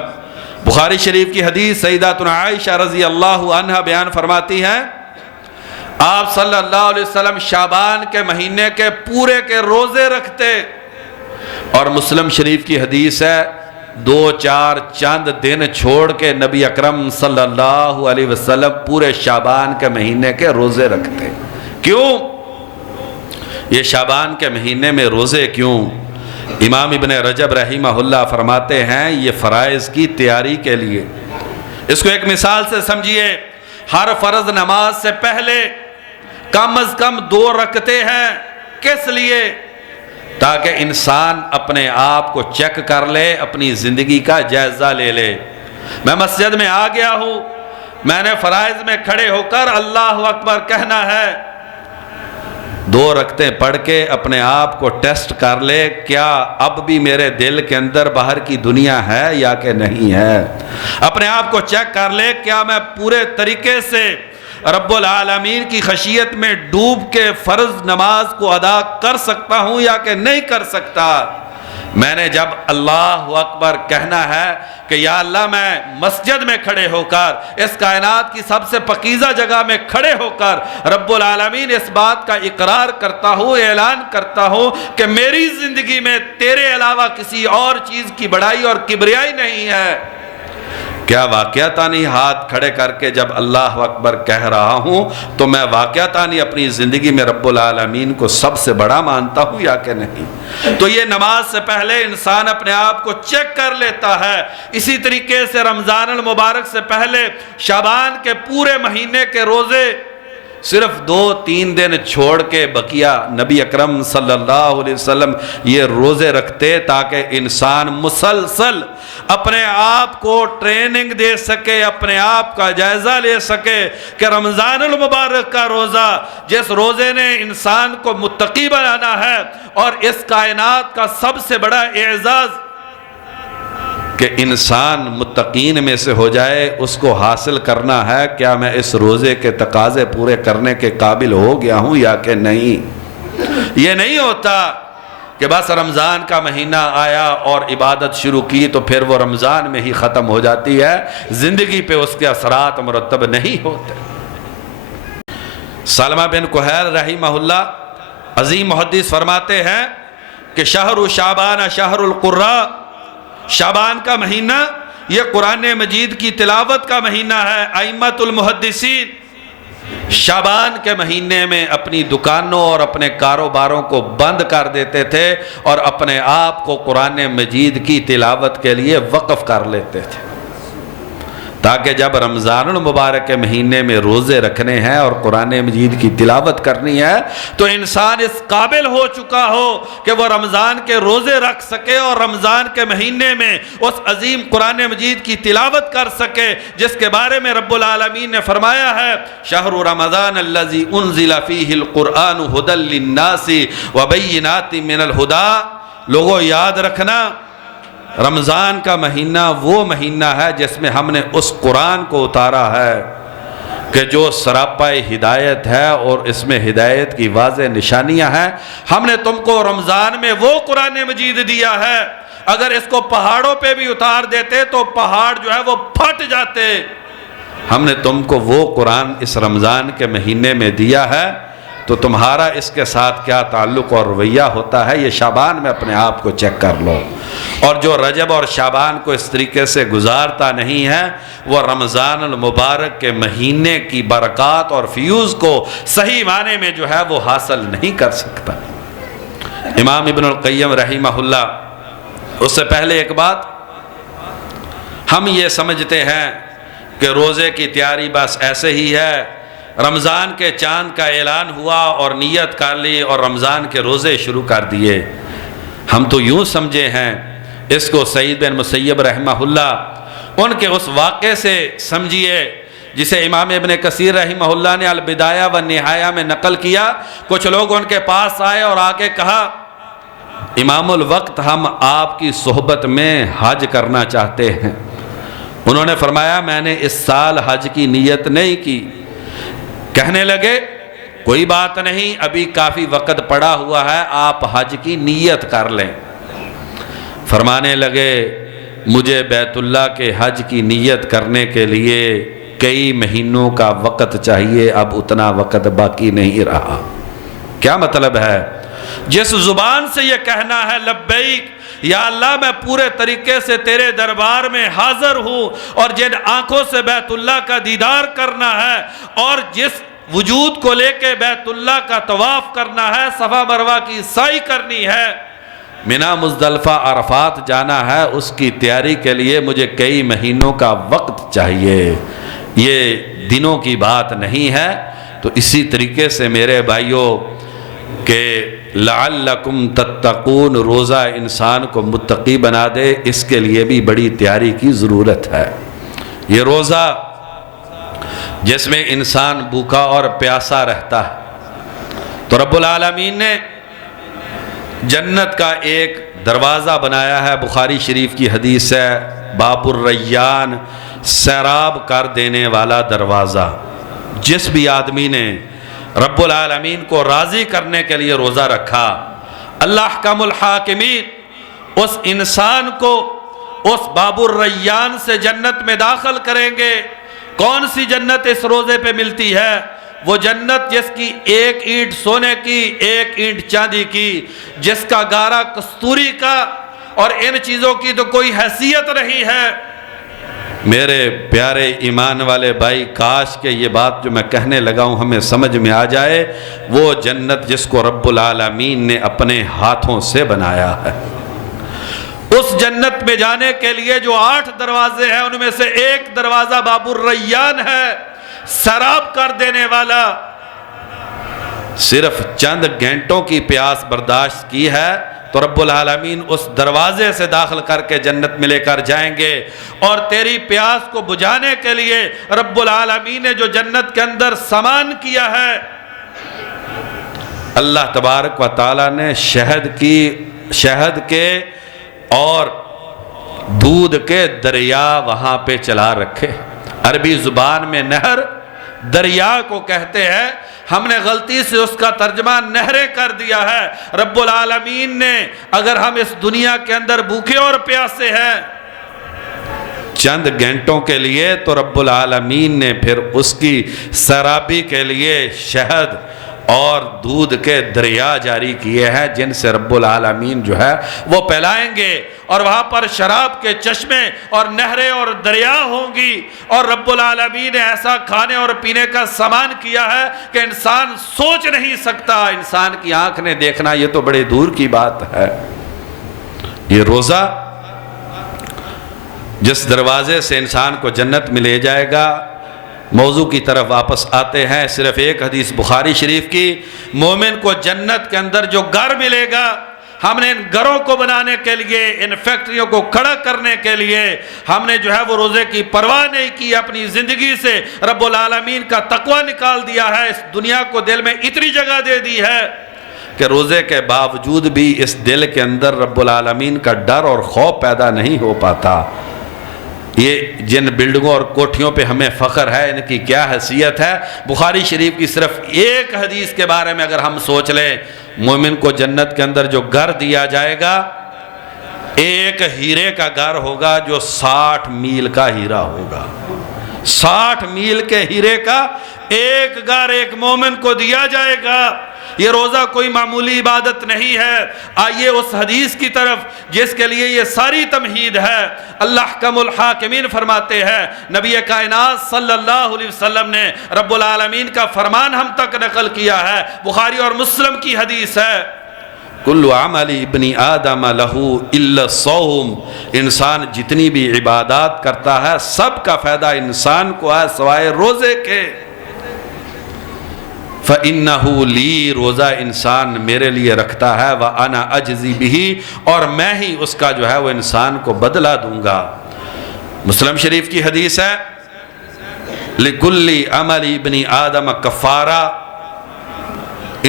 بخاری شریف کی حدیث سیداتنا عائشہ رضی اللہ عنہا بیان فرماتی ہیں، آپ صلی اللہ علیہ وسلم شعبان کے مہینے کے پورے کے روزے رکھتے، اور مسلم شریف کی حدیث ہے 2-4 چند دن چھوڑ کے نبی اکرم صلی اللہ علیہ وسلم پورے شعبان کے مہینے کے روزے رکھتے۔ کیوں یہ شعبان کے مہینے میں روزے کیوں؟ امام ابن رجب رحمہ اللہ فرماتے ہیں یہ فرائض کی تیاری کے لیے۔ اس کو ایک مثال سے سمجھیے، ہر فرض نماز سے پہلے کم از کم 2 رکعتیں ہیں کس لیے؟ تاکہ انسان اپنے آپ کو چیک کر لے، اپنی زندگی کا جائزہ لے لے۔ میں مسجد میں آ گیا ہوں، میں نے فرائض میں کھڑے ہو کر اللہ اکبر کہنا ہے، 2 رکعتیں پڑھ کے اپنے آپ کو ٹیسٹ کر لے، کیا اب بھی میرے دل کے اندر باہر کی دنیا ہے یا کہ نہیں ہے؟ اپنے آپ کو چیک کر لے، کیا میں پورے طریقے سے رب العالمین کی خشیت میں ڈوب کے فرض نماز کو ادا کر سکتا ہوں یا کہ نہیں کر سکتا؟ میں نے جب اللہ اکبر کہنا ہے کہ یا اللہ میں مسجد میں کھڑے ہو کر، اس کائنات کی سب سے پاکیزہ جگہ میں کھڑے ہو کر رب العالمین اس بات کا اقرار کرتا ہوں، اعلان کرتا ہوں کہ میری زندگی میں تیرے علاوہ کسی اور چیز کی بڑائی اور کبریائی نہیں ہے، کیا واقعتاً ہاتھ کھڑے کر کے جب اللہ اکبر کہہ رہا ہوں تو میں واقعتاً اپنی زندگی میں رب العالمین کو سب سے بڑا مانتا ہوں یا کہ نہیں؟ تو یہ نماز سے پہلے انسان اپنے آپ کو چیک کر لیتا ہے۔ اسی طریقے سے رمضان المبارک سے پہلے شعبان کے پورے مہینے کے روزے صرف 2-3 دن چھوڑ کے بقیہ نبی اکرم صلی اللہ علیہ وسلم یہ روزے رکھتے تاکہ انسان مسلسل اپنے آپ کو ٹریننگ دے سکے، اپنے آپ کا جائزہ لے سکے کہ رمضان المبارک کا روزہ، جس روزے نے انسان کو متقی بنانا ہے اور اس کائنات کا سب سے بڑا اعزاز کہ انسان متقین میں سے ہو جائے، اس کو حاصل کرنا ہے، کیا میں اس روزے کے تقاضے پورے کرنے کے قابل ہو گیا ہوں یا کہ نہیں؟ یہ نہیں ہوتا کہ بس رمضان کا مہینہ آیا اور عبادت شروع کی تو پھر وہ رمضان میں ہی ختم ہو جاتی ہے، زندگی پہ اس کے اثرات مرتب نہیں ہوتے۔ سلمہ بن کہیل رحمہ اللہ عظیم محدث فرماتے ہیں کہ شہر شعبان شہر القراء، شعبان کا مہینہ یہ قرآن مجید کی تلاوت کا مہینہ ہے۔ ائمۃ المحدثین شعبان کے مہینے میں اپنی دکانوں اور اپنے کاروباروں کو بند کر دیتے تھے اور اپنے آپ کو قرآن مجید کی تلاوت کے لیے وقف کر لیتے تھے، تاکہ جب رمضان المبارک کے مہینے میں روزے رکھنے ہیں اور قرآن مجید کی تلاوت کرنی ہے تو انسان اس قابل ہو چکا ہو کہ وہ رمضان کے روزے رکھ سکے اور رمضان کے مہینے میں اس عظیم قرآن مجید کی تلاوت کر سکے، جس کے بارے میں رب العالمین نے فرمایا ہے شہر رمضان الذی انزل فیہ القرآن ھدی للناس وبینات من الھدی۔ لوگوں یاد رکھنا، رمضان کا مہینہ وہ مہینہ ہے جس میں ہم نے اس قرآن کو اتارا ہے کہ جو سراپا ہدایت ہے اور اس میں ہدایت کی واضح نشانیاں ہیں۔ ہم نے تم کو رمضان میں وہ قرآن مجید دیا ہے، اگر اس کو پہاڑوں پہ بھی اتار دیتے تو پہاڑ جو ہے وہ پھٹ جاتے۔ ہم نے تم کو وہ قرآن اس رمضان کے مہینے میں دیا ہے، تو تمہارا اس کے ساتھ کیا تعلق اور رویہ ہوتا ہے یہ شعبان میں اپنے آپ کو چیک کر لو۔ اور جو رجب اور شعبان کو اس طریقے سے گزارتا نہیں ہے وہ رمضان المبارک کے مہینے کی برکات اور فیوز کو صحیح معنی میں جو ہے وہ حاصل نہیں کر سکتا۔ امام ابن القیم رحمہ اللہ، اس سے پہلے ایک بات، ہم یہ سمجھتے ہیں کہ روزے کی تیاری بس ایسے ہی ہے، رمضان کے چاند کا اعلان ہوا اور نیت کر لی اور رمضان کے روزے شروع کر دیے۔ ہم تو یوں سمجھے ہیں، اس کو سعید بن مسیب رحمہ اللہ ان کے اس واقعے سے سمجھیے جسے امام ابن کثیر رحمہ اللہ نے البدایہ و نہایہ میں نقل کیا۔ کچھ لوگ ان کے پاس آئے اور آگے کہا امام الوقت ہم آپ کی صحبت میں حج کرنا چاہتے ہیں۔ انہوں نے فرمایا میں نے اس سال حج کی نیت نہیں کی۔ کہنے لگے کوئی بات نہیں، ابھی کافی وقت پڑا ہوا ہے، آپ حج کی نیت کر لیں۔ فرمانے لگے مجھے بیت اللہ کے حج کی نیت کرنے کے لیے کئی مہینوں کا وقت چاہیے، اب اتنا وقت باقی نہیں رہا۔ کیا مطلب ہے؟ جس زبان سے یہ کہنا ہے لبیک یا اللہ میں پورے طریقے سے تیرے دربار میں حاضر ہوں، اور جن آنکھوں سے بیت اللہ کا دیدار کرنا ہے اور جس وجود کو لے کے بیت اللہ کا طواف کرنا ہے، صفا مروہ کی سعی کرنی ہے، منا مزدلفہ عرفات جانا ہے، اس کی تیاری کے لیے مجھے کئی مہینوں کا وقت چاہیے، یہ دنوں کی بات نہیں ہے۔ تو اسی طریقے سے میرے بھائیوں کہ لعلکم تتقون، روزہ انسان کو متقی بنا دے، اس کے لیے بھی بڑی تیاری کی ضرورت ہے۔ یہ روزہ جس میں انسان بھوکا اور پیاسا رہتا ہے، تو رب العالمین نے جنت کا ایک دروازہ بنایا ہے، بخاری شریف کی حدیث ہے، باب الریان، سیراب کر دینے والا دروازہ۔ جس بھی آدمی نے رب العالمین کو راضی کرنے کے لیے روزہ رکھا، اللہ احکم الحاکمین اس انسان کو اس باب الریان سے جنت میں داخل کریں گے۔ کون سی جنت اس روزے پہ ملتی ہے؟ وہ جنت جس کی ایک اینٹ سونے کی، ایک اینٹ چاندی کی، جس کا گارا کستوری کا، اور ان چیزوں کی تو کوئی حیثیت نہیں ہے۔ میرے پیارے ایمان والے بھائی، کاش کہ یہ بات جو میں کہنے لگا ہوں ہمیں سمجھ میں آ جائے۔ وہ جنت جس کو رب العالمین نے اپنے ہاتھوں سے بنایا ہے، اس جنت میں جانے کے لیے جو 8 دروازے ہیں، ان میں سے ایک دروازہ باب الریان ہے، سراب کر دینے والا۔ صرف چند گھنٹوں کی پیاس برداشت کی ہے تو رب العالمین اس دروازے سے داخل کر کے جنت میں لے کر جائیں گے، اور تیری پیاس کو بجھانے کے لیے رب العالمین نے جو جنت کے اندر سامان کیا ہے، اللہ تبارک و تعالیٰ نے شہد کے اور دودھ کے دریا وہاں پہ چلا رکھے۔ عربی زبان میں نہر دریا کو کہتے ہیں، ہم نے غلطی سے اس کا ترجمہ نہریں کر دیا ہے۔ رب العالمین نے اگر ہم اس دنیا کے اندر بھوکے اور پیاسے ہیں چند گھنٹوں کے لیے، تو رب العالمین نے پھر اس کی سرابی کے لیے شہد اور دودھ کے دریا جاری کیے ہیں، جن سے رب العالمین جو ہے وہ پلائیں گے، اور وہاں پر شراب کے چشمے اور نہریں اور دریا ہوں گی، اور رب العالمین نے ایسا کھانے اور پینے کا سامان کیا ہے کہ انسان سوچ نہیں سکتا، انسان کی آنکھ نے دیکھنا یہ تو بڑے دور کی بات ہے۔ یہ روزہ جس دروازے سے انسان کو جنت میں لے جائے گا، موضوع کی طرف واپس آتے ہیں۔ صرف ایک حدیث بخاری شریف کی، مومن کو جنت کے اندر جو گھر ملے گا، ہم نے ان گھروں کو بنانے کے لیے، ان فیکٹریوں کو کھڑا کرنے کے لیے ہم نے جو ہے وہ روزے کی پرواہ نہیں کی، اپنی زندگی سے رب العالمین کا تقوی نکال دیا ہے، اس دنیا کو دل میں اتنی جگہ دے دی ہے کہ روزے کے باوجود بھی اس دل کے اندر رب العالمین کا ڈر اور خوف پیدا نہیں ہو پاتا۔ یہ جن بلڈنگوں اور کوٹھیوں پہ ہمیں فخر ہے، ان کی کیا حیثیت ہے؟ بخاری شریف کی صرف ایک حدیث کے بارے میں اگر ہم سوچ لیں، مومن کو جنت کے اندر جو گھر دیا جائے گا، ایک ہیرے کا گھر ہوگا جو 60 میل کا ہیرا ہوگا۔ 60 میل کے ہیرے کا ایک گھر ایک مومن کو دیا جائے گا۔ یہ روزہ کوئی معمولی عبادت نہیں ہے۔ آئیے اس حدیث کی طرف جس کے لیے یہ ساری تمہید ہے۔ اللہ احکم الحاکمین فرماتے ہیں، نبی کائنات صلی اللہ علیہ وسلم نے رب العالمین کا فرمان ہم تک نقل کیا ہے، بخاری اور مسلم کی حدیث ہے، کل عمل ابن آدم لہو الا الصوم، انسان جتنی بھی عبادات کرتا ہے سب کا فائدہ انسان کو ہے سوائے روزے کے۔ فَإِنَّهُ لِي، روزہ انسان میرے لیے رکھتا ہے، وَأَنَا أَجْزِي بِهِ، اور میں ہی اس کا جو ہے وہ انسان کو بدلہ دوں گا۔ مسلم شریف کی حدیث ہے، لِكُلِّ عَمَلِ ابْنِ آدَمَ کفارہ،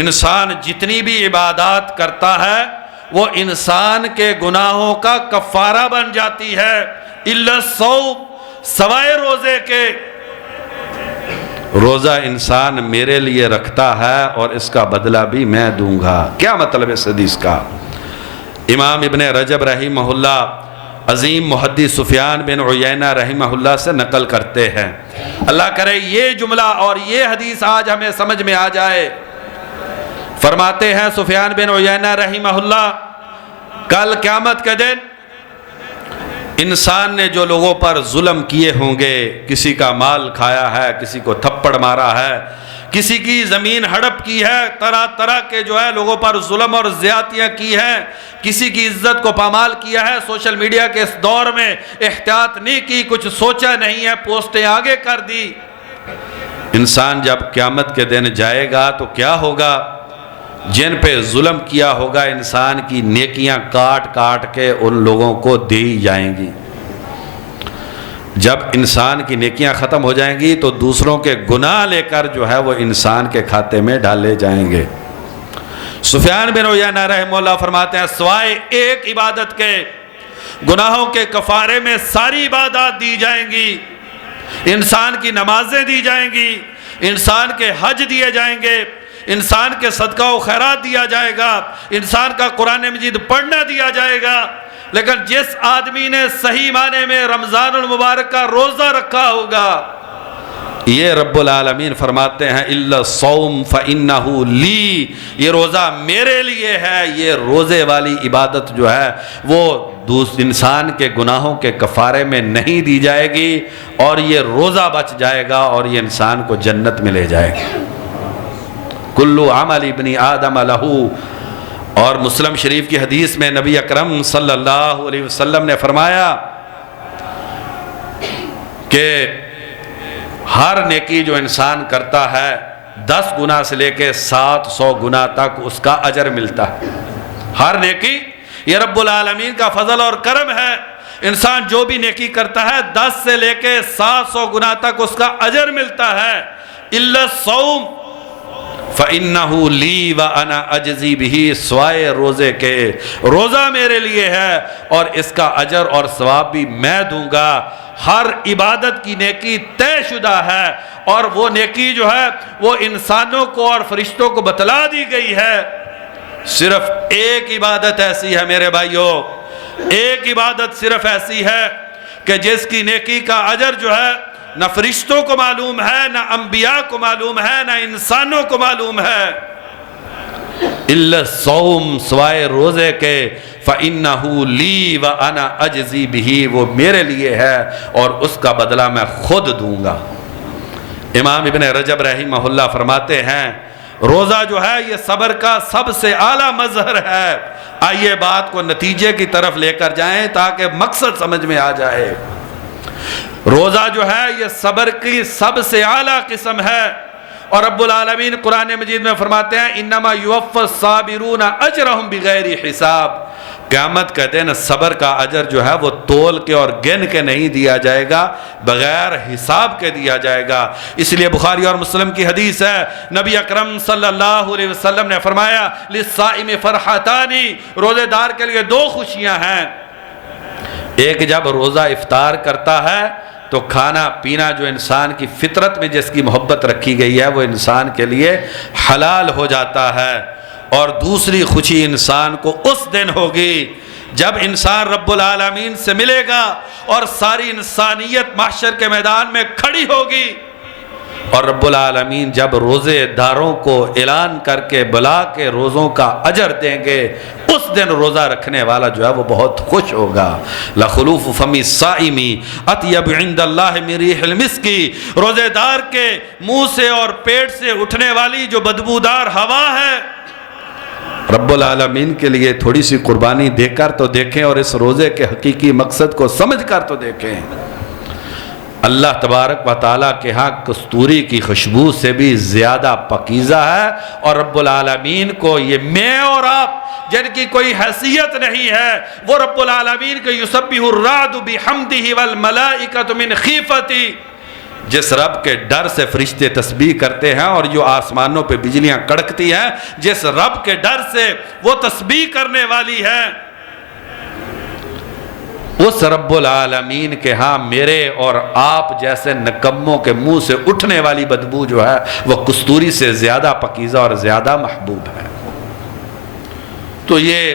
انسان جتنی بھی عبادات کرتا ہے وہ انسان کے گناہوں کا کفارہ بن جاتی ہے، إِلَّا الصَّوْمَ، سوائے روزے کے۔ روزہ انسان میرے لیے رکھتا ہے اور اس کا بدلہ بھی میں دوں گا۔ کیا مطلب اس حدیث کا؟ امام ابن رجب رحمہ اللہ عظیم محدث سفیان بن عیینہ رحمہ اللہ سے نقل کرتے ہیں، اللہ کرے یہ جملہ اور یہ حدیث آج ہمیں سمجھ میں آ جائے۔ فرماتے ہیں سفیان بن عیینہ رحمہ اللہ، کل قیامت کے دن انسان نے جو لوگوں پر ظلم کیے ہوں گے، کسی کا مال کھایا ہے، کسی کو تھپڑ مارا ہے، کسی کی زمین ہڑپ کی ہے، طرح طرح کے جو ہے لوگوں پر ظلم اور زیادتیاں کی ہیں، کسی کی عزت کو پامال کیا ہے، سوشل میڈیا کے اس دور میں احتیاط نہیں کی، کچھ سوچا نہیں ہے، پوسٹیں آگے کر دی۔ انسان جب قیامت کے دن جائے گا تو کیا ہوگا؟ جن پہ ظلم کیا ہوگا انسان کی نیکیاں کاٹ کاٹ کے ان لوگوں کو دی جائیں گی۔ جب انسان کی نیکیاں ختم ہو جائیں گی تو دوسروں کے گناہ لے کر جو ہے وہ انسان کے کھاتے میں ڈالے جائیں گے۔ سفیان بن عیینہ رحمہ اللہ فرماتے ہیں سوائے ایک عبادت کے گناہوں کے کفارے میں ساری عبادات دی جائیں گی، انسان کی نمازیں دی جائیں گی، انسان کے حج دیے جائیں گے، انسان کے صدقہ و خیرات دیا جائے گا، انسان کا قرآن مجید پڑھنا دیا جائے گا، لیکن جس آدمی نے صحیح معنی میں رمضان المبارک کا روزہ رکھا ہوگا، یہ رب العالمین فرماتے ہیں اِلَّا الصَّوْمَ فَإِنَّهُ لِي، یہ روزہ میرے لیے ہے۔ یہ روزے والی عبادت جو ہے وہ انسان کے گناہوں کے کفارے میں نہیں دی جائے گی، اور یہ روزہ بچ جائے گا اور یہ انسان کو جنت میں لے جائے گا۔ کُلُّ عَمَلِ ابْنِ آدَمَ لَهُ، اور مسلم شریف کی حدیث میں نبی اکرم صلی اللہ علیہ وسلم نے فرمایا کہ ہر نیکی جو انسان کرتا ہے 10 گنا سے لے کے 700 گنا تک اس کا اجر ملتا ہے۔ ہر نیکی، یہ رب العالمین کا فضل اور کرم ہے، انسان جو بھی نیکی کرتا ہے 10 سے لے کے 700 گنا تک اس کا اجر ملتا ہے۔ إِلَّا الصَّوْمَ فَإِنَّهُ لِي وَأَنَا أَجْزِي بِهِ، سوائے روزے کے، روزہ میرے لیے ہے اور اس کا اجر اور ثواب بھی میں دوں گا۔ ہر عبادت کی نیکی طے شدہ ہے، اور وہ نیکی جو ہے وہ انسانوں کو اور فرشتوں کو بتلا دی گئی ہے۔ صرف ایک عبادت ایسی ہے میرے بھائیوں، ایک عبادت صرف ایسی ہے کہ جس کی نیکی کا اجر جو ہے نہ فرشتوں کو معلوم ہے، نہ انبیاء کو معلوم ہے، نہ انسانوں کو معلوم ہے۔ إِلَّا الصَّوْمَ، سوائے روزے کے، فَإِنَّهُ لِي وَأَنَا أَجْزِي بِهِ، وہ میرے لیے ہے اور اس کا بدلہ میں خود دوں گا۔ امام ابن رجب رحمہ اللہ فرماتے ہیں روزہ جو ہے یہ صبر کا سب سے اعلیٰ مظہر ہے۔ آئیے بات کو نتیجے کی طرف لے کر جائیں تاکہ مقصد سمجھ میں آ جائے۔ روزہ جو ہے یہ صبر کی سب سے اعلیٰ قسم ہے، اور رب العالمین قرآن مجید میں فرماتے ہیں انما یوفی الصابرون اجرہم بغیر حساب، قیامت کا دن صبر کا اجر جو ہے وہ تول کے اور گن کے نہیں دیا جائے گا، بغیر حساب کے دیا جائے گا۔ اس لیے بخاری اور مسلم کی حدیث ہے، نبی اکرم صلی اللہ علیہ وسلم نے فرمایا للصائم فرحتان، روزے دار کے لیے 2 خوشیاں ہیں۔ ایک جب روزہ افطار کرتا ہے تو کھانا پینا جو انسان کی فطرت میں جس کی محبت رکھی گئی ہے وہ انسان کے لیے حلال ہو جاتا ہے، اور دوسری خوشی انسان کو اس دن ہوگی جب انسان رب العالمین سے ملے گا اور ساری انسانیت محشر کے میدان میں کھڑی ہوگی، اور رب العالمین جب روزے داروں کو اعلان کر کے بلا کے روزوں کا اجر دیں گے، اس دن روزہ رکھنے والا جو ہے وہ بہت خوش ہوگا۔ لخلوف فم الصائم اطیب عند اللہ من ریح المسک، روزے دار کے منہ سے اور پیٹ سے اٹھنے والی جو بدبودار ہوا ہے، رب العالمین کے لیے تھوڑی سی قربانی دے کر تو دیکھیں اور اس روزے کے حقیقی مقصد کو سمجھ کر تو دیکھیں۔ اللہ تبارک و تعالیٰ کے ہاں کستوری کی خوشبو سے بھی زیادہ پاکیزہ ہے، اور رب العالمین کو یہ میں اور آپ جن کی کوئی حیثیت نہیں ہے، وہ رب العالمین کو یسبح الرعد بحمدہ والملائکۃ من خیفتہ، جس رب کے ڈر سے فرشتے تسبیح کرتے ہیں اور جو آسمانوں پہ بجلیاں کڑکتی ہیں، جس رب کے ڈر سے وہ تسبیح کرنے والی ہے، اس رب العالمین کے ہاں میرے اور آپ جیسے نکموں کے منہ سے اٹھنے والی بدبو جو ہے وہ کستوری سے زیادہ پاکیزہ اور زیادہ محبوب ہے۔ تو یہ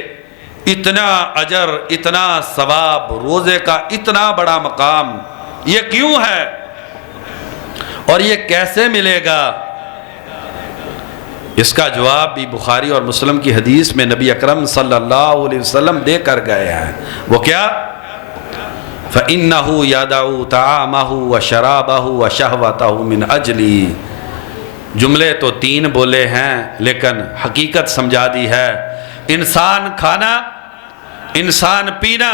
اتنا اجر، اتنا ثواب، روزے کا اتنا بڑا مقام یہ کیوں ہے اور یہ کیسے ملے گا؟ اس کا جواب بھی بخاری اور مسلم کی حدیث میں نبی اکرم صلی اللہ علیہ وسلم دے کر گئے ہیں۔ وہ کیا؟ فَإِنَّهُ يَدَعُ طَعَامَهُ وَشَرَابَهُ وَشَهْوَتَهُ مِنْ أَجْلِي، جملے تو 3 بولے ہیں لیکن حقیقت سمجھا دی ہے۔ انسان کھانا، انسان پینا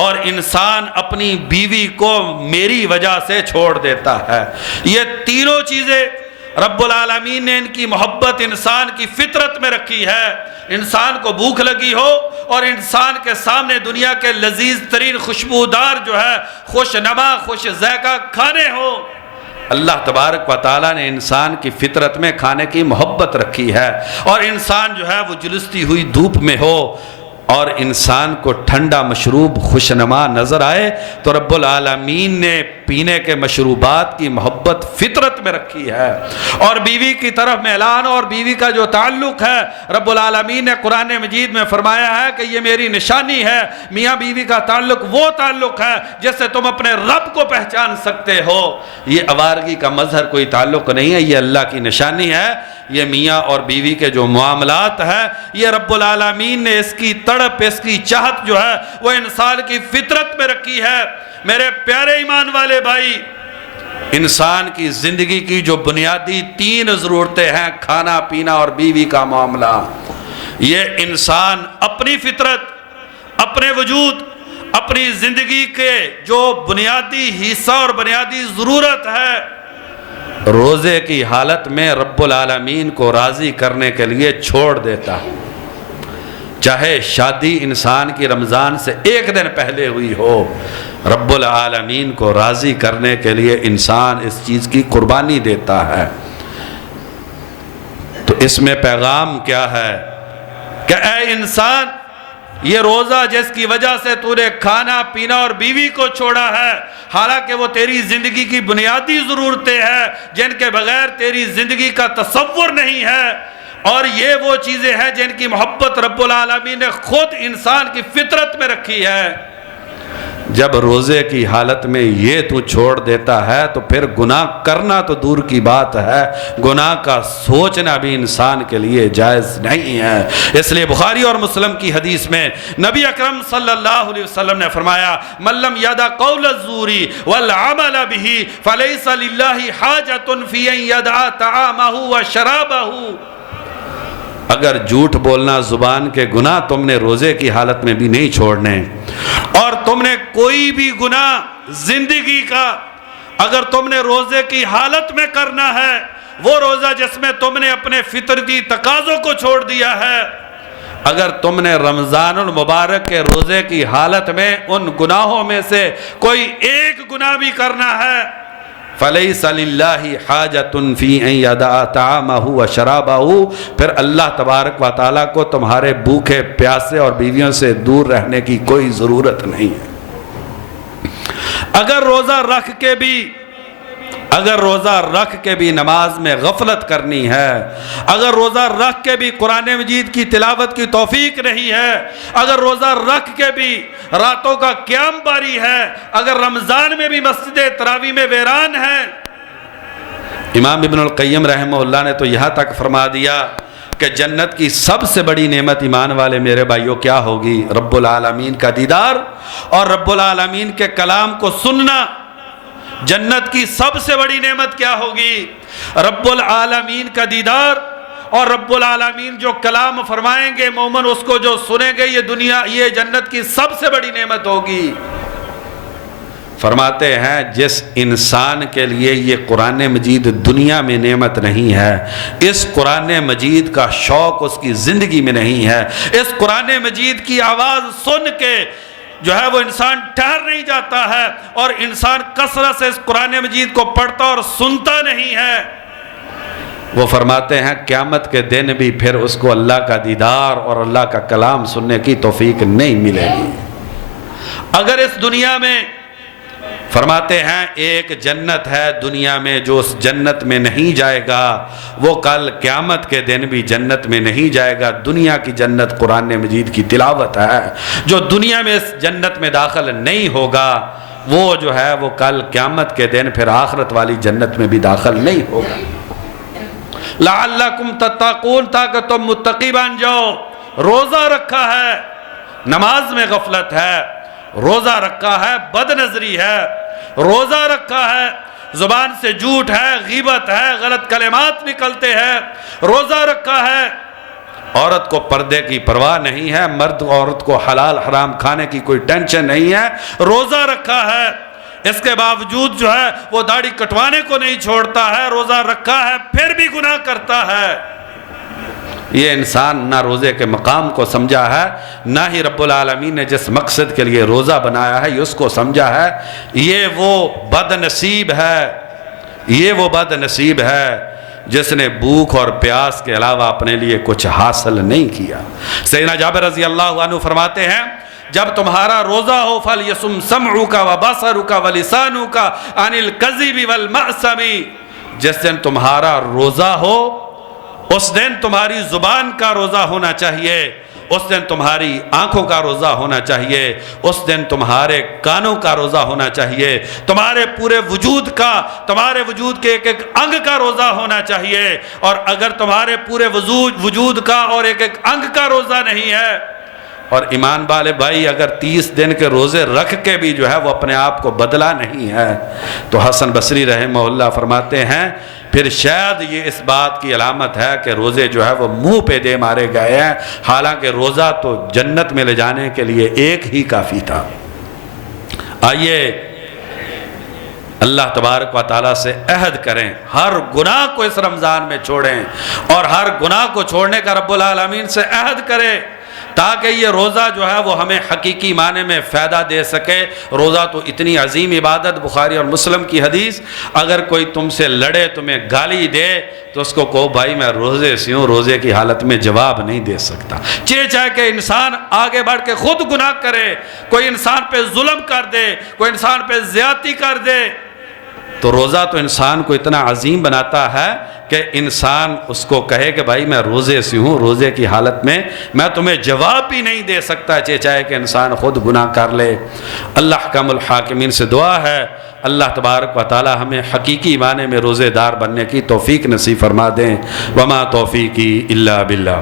اور انسان اپنی بیوی کو میری وجہ سے چھوڑ دیتا ہے، یہ تینوں چیزیں رب العالمین نے ان کی محبت انسان کی فطرت میں رکھی ہے۔ انسان کو بھوک لگی ہو اور انسان کے سامنے دنیا کے لذیذ ترین خوشبودار جو ہے خوش نما خوش ذائقہ کھانے ہو، اللہ تبارک و تعالیٰ نے انسان کی فطرت میں کھانے کی محبت رکھی ہے۔ اور انسان جو ہے وہ جلستی ہوئی دھوپ میں ہو اور انسان کو ٹھنڈا مشروب خوشنما نظر آئے تو رب العالمین نے پینے کے مشروبات کی محبت فطرت میں رکھی ہے۔ اور بیوی کی طرف میلان اور بیوی کا جو تعلق ہے، رب العالمین نے قرآن مجید میں فرمایا ہے کہ یہ میری نشانی ہے۔ میاں بیوی کا تعلق وہ تعلق ہے جس سے تم اپنے رب کو پہچان سکتے ہو۔ یہ آوارگی کا مظہر کوئی تعلق نہیں ہے، یہ اللہ کی نشانی ہے۔ یہ میاں اور بیوی کے جو معاملات ہیں، یہ رب العالمین نے اس کی تڑپ، اس کی چاہت جو ہے وہ انسان کی فطرت میں رکھی ہے۔ میرے پیارے ایمان والے بھائی، انسان کی زندگی کی جو بنیادی 3 ضرورتیں ہیں، کھانا پینا اور بیوی کا معاملہ، یہ انسان اپنی فطرت، اپنے وجود، اپنی زندگی کے جو بنیادی حصہ اور بنیادی ضرورت ہے، روزے کی حالت میں رب العالمین کو راضی کرنے کے لیے چھوڑ دیتا ہے۔ چاہے شادی انسان کی رمضان سے 1 دن پہلے ہوئی ہو، رب العالمین کو راضی کرنے کے لیے انسان اس چیز کی قربانی دیتا ہے۔ تو اس میں پیغام کیا ہے کہ اے انسان، یہ روزہ جس کی وجہ سے تو نے کھانا پینا اور بیوی کو چھوڑا ہے، حالانکہ وہ تیری زندگی کی بنیادی ضرورتیں ہیں جن کے بغیر تیری زندگی کا تصور نہیں ہے، اور یہ وہ چیزیں ہیں جن کی محبت رب العالمین نے خود انسان کی فطرت میں رکھی ہے۔ جب روزے کی حالت میں یہ تو چھوڑ دیتا ہے تو پھر گناہ کرنا تو دور کی بات ہے، گناہ کا سوچنا بھی انسان کے لیے جائز نہیں ہے۔ اس لیے بخاری اور مسلم کی حدیث میں نبی اکرم صلی اللہ علیہ وسلم نے فرمایا، من لم یدع قول الزور والعمل به فلیس للہ حاجۃ فی ان یدع طعامہ وشرابہ۔ اگر جھوٹ بولنا زبان کے گناہ تم نے روزے کی حالت میں بھی نہیں چھوڑنے، اور تم نے کوئی بھی گناہ زندگی کا اگر تم نے روزے کی حالت میں کرنا ہے، وہ روزہ جس میں تم نے اپنے فطرتی تقاضوں کو چھوڑ دیا ہے، اگر تم نے رمضان المبارک کے روزے کی حالت میں ان گناہوں میں سے کوئی ایک گناہ بھی کرنا ہے، فَلَيْسَ لِلَّهِ حَاجَةٌ فِي أَن يَدَعَ طَعَامَهُ وَشَرَابَهُ، پھر اللہ تبارک و تعالیٰ کو تمہارے بھوکے پیاسے اور بیویوں سے دور رہنے کی کوئی ضرورت نہیں ہے۔ اگر روزہ رکھ کے بھی نماز میں غفلت کرنی ہے، اگر روزہ رکھ کے بھی قرآن مجید کی تلاوت کی توفیق نہیں ہے، اگر روزہ رکھ کے بھی راتوں کا قیام باری ہے، اگر رمضان میں بھی مسجد تراویح میں ویران ہے، امام ابن القیم رحمہ اللہ نے تو یہاں تک فرما دیا کہ جنت کی سب سے بڑی نعمت ایمان والے میرے بھائیوں کیا ہوگی؟ رب العالمین کا دیدار اور رب العالمین کے کلام کو سننا۔ جنت کی سب سے بڑی نعمت کیا ہوگی؟ رب العالمین کا دیدار، اور رب العالمین جو کلام فرمائیں گے مومن اس کو جو سنیں گے، یہ جنت کی سب سے بڑی نعمت ہوگی۔ فرماتے ہیں جس انسان کے لیے یہ قرآن مجید دنیا میں نعمت نہیں ہے، اس قرآن مجید کا شوق اس کی زندگی میں نہیں ہے، اس قرآن مجید کی آواز سن کے جو ہے وہ انسان ٹھہر نہیں جاتا ہے، اور انسان کثرت سے اس قرآن مجید کو پڑھتا اور سنتا نہیں ہے، وہ فرماتے ہیں قیامت کے دن بھی پھر اس کو اللہ کا دیدار اور اللہ کا کلام سننے کی توفیق نہیں ملے گی۔ اگر اس دنیا میں فرماتے ہیں ایک جنت ہے دنیا میں، جو اس جنت میں نہیں جائے گا وہ کل قیامت کے دن بھی جنت میں نہیں جائے گا۔ دنیا کی جنت قرآن مجید کی تلاوت ہے، جو دنیا میں اس جنت میں داخل نہیں ہوگا وہ جو ہے وہ کل قیامت کے دن پھر آخرت والی جنت میں بھی داخل نہیں ہوگا۔ لعلکم تتقون، تاکہ تم متقی بن جاؤ۔ روزہ رکھا ہے، نماز میں غفلت ہے، روزہ رکھا ہے بد نظری ہے، روزہ رکھا ہے زبان سے جھوٹ ہے، غیبت ہے، غلط کلمات نکلتے ہیں، روزہ رکھا ہے عورت کو پردے کی پرواہ نہیں ہے، مرد عورت کو حلال حرام کھانے کی کوئی ٹینشن نہیں ہے، روزہ رکھا ہے اس کے باوجود جو ہے وہ داڑھی کٹوانے کو نہیں چھوڑتا ہے، روزہ رکھا ہے پھر بھی گناہ کرتا ہے۔ یہ انسان نہ روزے کے مقام کو سمجھا ہے، نہ ہی رب العالمین نے جس مقصد کے لیے روزہ بنایا ہے اس کو سمجھا ہے۔ یہ وہ بد نصیب ہے، یہ وہ بد نصیب ہے جس نے بھوک اور پیاس کے علاوہ اپنے لیے کچھ حاصل نہیں کیا۔ سیدنا جابر رضی اللہ عنہ فرماتے ہیں جب تمہارا روزہ ہو فَلْيَصُمْ سَمْعُكَ وَبَصَرُكَ وَلِسَانُكَ عَنِ الْكَذِبِ وَالْمَأْثَمِ، جس دن تمہارا روزہ ہو اس دن تمہاری زبان کا روزہ ہونا چاہیے، اس دن تمہاری آنکھوں کا روزہ ہونا چاہیے، اس دن تمہارے کانوں کا روزہ ہونا چاہیے، تمہارے پورے وجود کا، تمہارے وجود کے ایک ایک انگ کا روزہ ہونا چاہیے۔ اور اگر تمہارے پورے وجود کا اور ایک ایک انگ کا روزہ نہیں ہے، اور ایمان والے بھائی اگر 30 دن کے روزے رکھ کے بھی جو ہے وہ اپنے آپ کو بدلا نہیں ہے، تو حسن بصری رحمہ اللہ فرماتے ہیں پھر شاید یہ اس بات کی علامت ہے کہ روزے جو ہے وہ منہ پہ دے مارے گئے ہیں، حالانکہ روزہ تو جنت میں لے جانے کے لیے ایک ہی کافی تھا۔ آئیے اللہ تبارک و تعالیٰ سے عہد کریں، ہر گناہ کو اس رمضان میں چھوڑیں، اور ہر گناہ کو چھوڑنے کا رب العالمین سے عہد کریں تاکہ یہ روزہ جو ہے وہ ہمیں حقیقی معنی میں فائدہ دے سکے۔ روزہ تو اتنی عظیم عبادت، بخاری اور مسلم کی حدیث، اگر کوئی تم سے لڑے، تمہیں گالی دے تو اس کو کہو بھائی میں روزے سے ہوں، روزے کی حالت میں جواب نہیں دے سکتا، چاہے کہ انسان آگے بڑھ کے خود گناہ کرے، کوئی انسان پہ ظلم کر دے، کوئی انسان پہ زیادتی کر دے، تو روزہ تو انسان کو اتنا عظیم بناتا ہے کہ انسان اس کو کہے کہ بھائی میں روزے سے ہوں، روزے کی حالت میں میں تمہیں جواب بھی نہیں دے سکتا، چاہے کہ انسان خود گناہ کر لے۔ اللہ احکم الحاکمین سے دعا ہے اللہ تبارک و تعالی ہمیں حقیقی معنی میں روزے دار بننے کی توفیق نصیب فرما دیں۔ وما توفیقی الا باللہ۔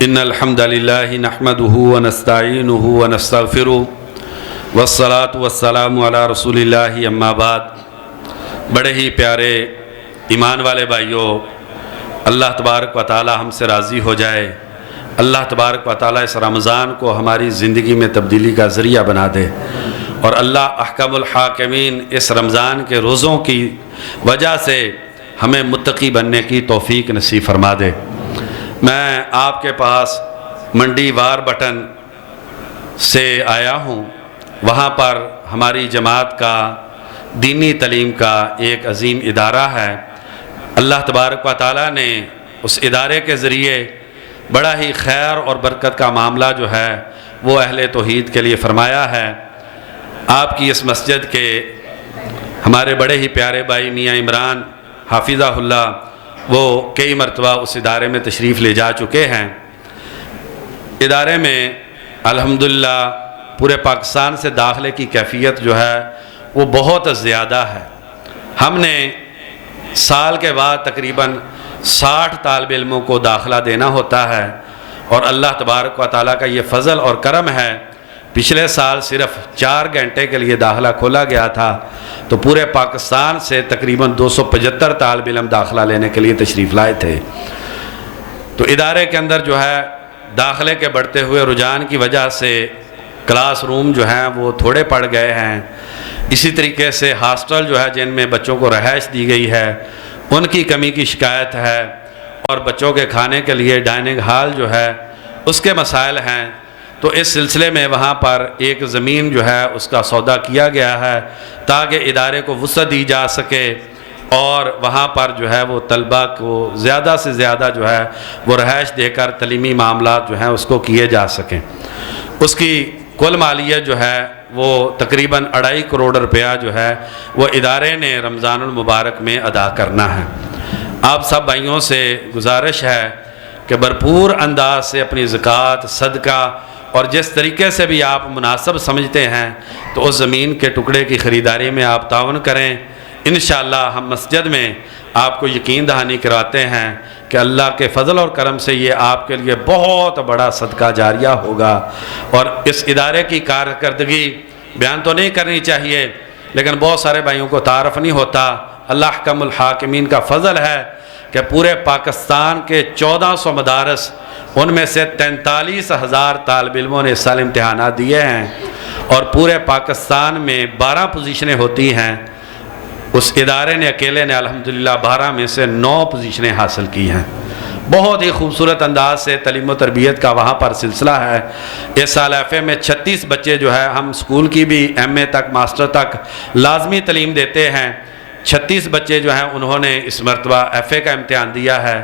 ان الحمد للہ نحمده ونستعینه ونستغفره والصلاة والسلام علی رسول اللہ اما بعد۔ بڑے ہی پیارے ایمان والے بھائیوں، اللہ تبارک و تعالی ہم سے راضی ہو جائے، اللہ تبارک و تعالی اس رمضان کو ہماری زندگی میں تبدیلی کا ذریعہ بنا دے، اور اللہ احکم الحاکمین اس رمضان کے روزوں کی وجہ سے ہمیں متقی بننے کی توفیق نصیب فرما دے۔ میں آپ کے پاس منڈی وار بٹن سے آیا ہوں، وہاں پر ہماری جماعت کا دینی تعلیم کا ایک عظیم ادارہ ہے۔ اللہ تبارک و تعالیٰ نے اس ادارے کے ذریعے بڑا ہی خیر اور برکت کا معاملہ جو ہے وہ اہل توحید کے لیے فرمایا ہے۔ آپ کی اس مسجد کے ہمارے بڑے ہی پیارے بھائی میاں عمران حافظہ اللہ وہ کئی مرتبہ اس ادارے میں تشریف لے جا چکے ہیں۔ ادارے میں الحمدللہ پورے پاکستان سے داخلے کی کیفیت جو ہے وہ بہت زیادہ ہے۔ ہم نے سال کے بعد تقریباً 60 طالب علموں کو داخلہ دینا ہوتا ہے، اور اللہ تبارک و تعالیٰ کا یہ فضل اور کرم ہے، پچھلے سال صرف 4 گھنٹے کے لیے داخلہ کھولا گیا تھا تو پورے پاکستان سے تقریباً 275 طالب علم داخلہ لینے کے لیے تشریف لائے تھے۔ تو ادارے کے اندر جو ہے داخلے کے بڑھتے ہوئے رجحان کی وجہ سے کلاس روم جو ہیں وہ تھوڑے پڑ گئے ہیں، اسی طریقے سے ہاسٹل جو ہے جن میں بچوں کو رہائش دی گئی ہے ان کی کمی کی شکایت ہے، اور بچوں کے کھانے کے لیے ڈائننگ ہال جو ہے اس کے مسائل ہیں۔ تو اس سلسلے میں وہاں پر ایک زمین جو ہے اس کا سودا کیا گیا ہے تاکہ ادارے کو وسعت دی جا سکے، اور وہاں پر جو ہے وہ طلبہ کو زیادہ سے زیادہ جو ہے وہ رہائش دے کر تعلیمی معاملات جو ہیں اس کو کیے جا سکیں۔ اس کی کل مالیت جو ہے وہ تقریباً 2.5 کروڑ روپیہ جو ہے وہ ادارے نے رمضان المبارک میں ادا کرنا ہے۔ آپ سب بھائیوں سے گزارش ہے کہ بھرپور انداز سے اپنی زکوٰۃ، صدقہ اور جس طریقے سے بھی آپ مناسب سمجھتے ہیں تو اس زمین کے ٹکڑے کی خریداری میں آپ تعاون کریں۔ انشاءاللہ ہم مسجد میں آپ کو یقین دہانی کراتے ہیں کہ اللہ کے فضل اور کرم سے یہ آپ کے لیے بہت بڑا صدقہ جاریہ ہوگا۔ اور اس ادارے کی کارکردگی بیان تو نہیں کرنی چاہیے، لیکن بہت سارے بھائیوں کو تعارف نہیں ہوتا۔ اللہ احکم الحاکمین کا فضل ہے کہ پورے پاکستان کے 1400 مدارس، ان میں سے 43,000 طالب علموں نے اس سال امتحانات دیے ہیں، اور پورے پاکستان میں 12 پوزیشنیں ہوتی ہیں۔ اس ادارے نے اکیلے نے الحمدللہ 12 میں سے 9 پوزیشنیں حاصل کی ہیں۔ بہت ہی خوبصورت انداز سے تعلیم و تربیت کا وہاں پر سلسلہ ہے۔ اس سال ایف اے میں 36 بچے جو ہے، ہم اسکول کی بھی ایم اے تک ماسٹر تک لازمی تعلیم دیتے ہیں، 36 بچے جو ہیں انہوں نے اس مرتبہ ایف اے کا امتحان دیا ہے۔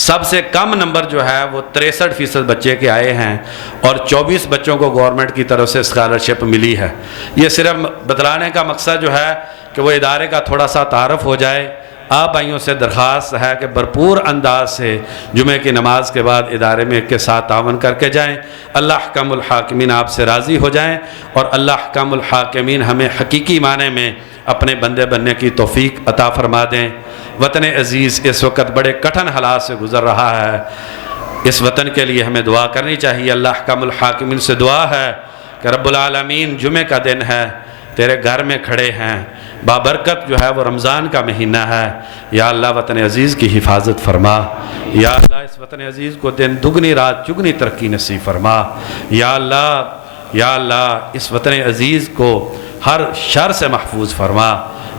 سب سے کم نمبر جو ہے وہ 63% بچے کے آئے ہیں، اور 24 بچوں کو گورنمنٹ کی طرف سے اسکالرشپ ملی ہے۔ یہ صرف بتلانے کا مقصد جو ہے کہ وہ ادارے کا تھوڑا سا تعارف ہو جائے۔ آپ بھائیوں سے درخواست ہے کہ بھرپور انداز سے جمعہ کی نماز کے بعد ادارے میں کے ساتھ تعاون کر کے جائیں۔ اللہ احکم الحاکمین آپ سے راضی ہو جائیں، اور اللہ احکم الحاکمین ہمیں حقیقی معنی میں اپنے بندے بننے کی توفیق عطا فرما دیں۔ وطن عزیز اس وقت بڑے کٹھن حالات سے گزر رہا ہے، اس وطن کے لیے ہمیں دعا کرنی چاہیے۔ اللہ احکم الحاکمین سے دعا ہے کہ رب العالمین جمعہ کا دن ہے، تیرے گھر میں کھڑے ہیں، بابرکت جو ہے وہ رمضان کا مہینہ ہے، یا اللہ وطن عزیز کی حفاظت فرما، یا اللہ اس وطن عزیز کو دن دگنی رات چگنی ترقی نصیب فرما، یا اللہ اس وطن عزیز کو ہر شر سے محفوظ فرما،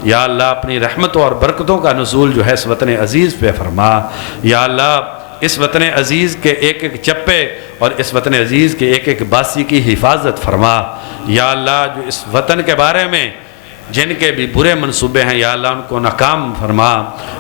یا اللہ اپنی رحمتوں اور برکتوں کا نزول جو ہے اس وطن عزیز پہ فرما، یا اللہ اس وطن عزیز کے ایک ایک چپے اور اس وطن عزیز کے ایک ایک باسی کی حفاظت فرما، یا اللہ جو اس وطن کے بارے میں جن کے بھی برے منصوبے ہیں یا اللہ ان کو ناکام فرما،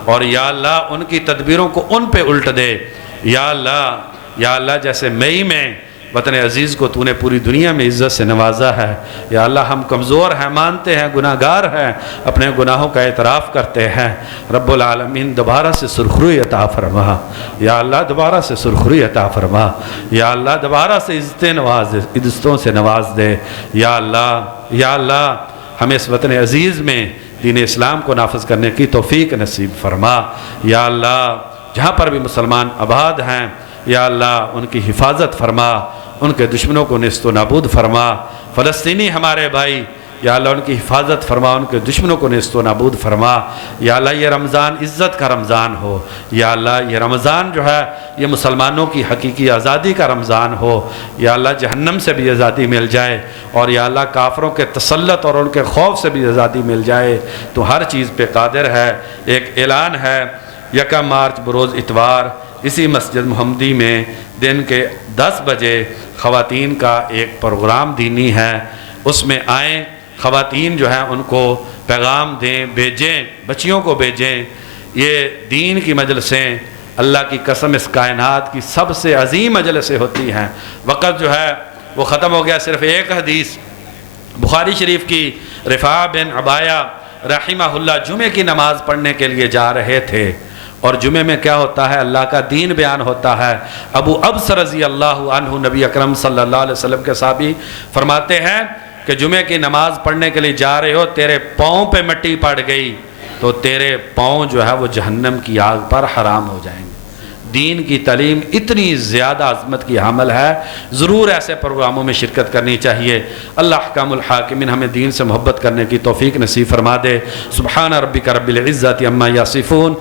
اور یا اللہ ان کی تدبیروں کو ان پہ الٹ دے، یا اللہ جیسے مئی میں وطن عزیز کو تو نے پوری دنیا میں عزت سے نوازا ہے، یا اللہ ہم کمزور ہیں، مانتے ہیں، گناہ گار ہیں، اپنے گناہوں کا اعتراف کرتے ہیں، رب العالمین دوبارہ سے سرخروئی عطا فرما، یا اللہ دوبارہ سے سرخروئی عطا فرما، یا اللہ دوبارہ سے عزتوں سے نواز دے، یا اللہ ہمیں اس وطن عزیز میں دین اسلام کو نافذ کرنے کی توفیق نصیب فرما، یا اللہ جہاں پر بھی مسلمان آباد ہیں یا اللہ ان کی حفاظت فرما، ان کے دشمنوں کو نیست و نابود فرما، فلسطینی ہمارے بھائی یا اللہ ان کی حفاظت فرما، ان کے دشمنوں کو نیست و نابود فرما، یا اللہ یہ رمضان عزت کا رمضان ہو، یا اللہ یہ رمضان جو ہے یہ مسلمانوں کی حقیقی آزادی کا رمضان ہو، یا اللہ جہنم سے بھی آزادی مل جائے، اور یا اللہ کافروں کے تسلط اور ان کے خوف سے بھی آزادی مل جائے، تو ہر چیز پہ قادر ہے۔ ایک اعلان ہے، 1 مارچ بروز اتوار اسی مسجد محمدی میں دن کے 10 بجے خواتین کا ایک پروگرام دینی ہے، اس میں آئیں، خواتین جو ہیں ان کو پیغام دیں، بھیجیں، بچیوں کو بھیجیں۔ یہ دین کی مجلسیں اللہ کی قسم اس کائنات کی سب سے عظیم مجلسیں ہوتی ہیں۔ وقت جو ہے وہ ختم ہو گیا، صرف ایک حدیث بخاری شریف کی، رفاع بن عبایہ رحمہ اللہ جمعہ کی نماز پڑھنے کے لیے جا رہے تھے، اور جمعے میں کیا ہوتا ہے؟ اللہ کا دین بیان ہوتا ہے۔ ابو ابس رضی اللہ عنہ نبی اکرم صلی اللہ علیہ وسلم کے صحابی فرماتے ہیں کہ جمعہ کی نماز پڑھنے کے لیے جا رہے ہو، تیرے پاؤں پہ مٹی پڑ گئی تو تیرے پاؤں جو ہے وہ جہنم کی آگ پر حرام ہو جائیں گے۔ دین کی تعلیم اتنی زیادہ عظمت کی حامل ہے، ضرور ایسے پروگراموں میں شرکت کرنی چاہیے۔ اللہ احکام الحاکمین ہمیں دین سے محبت کرنے کی توفیق نصیب فرما دے۔ سبحان ربک رب العزت عما یصفون۔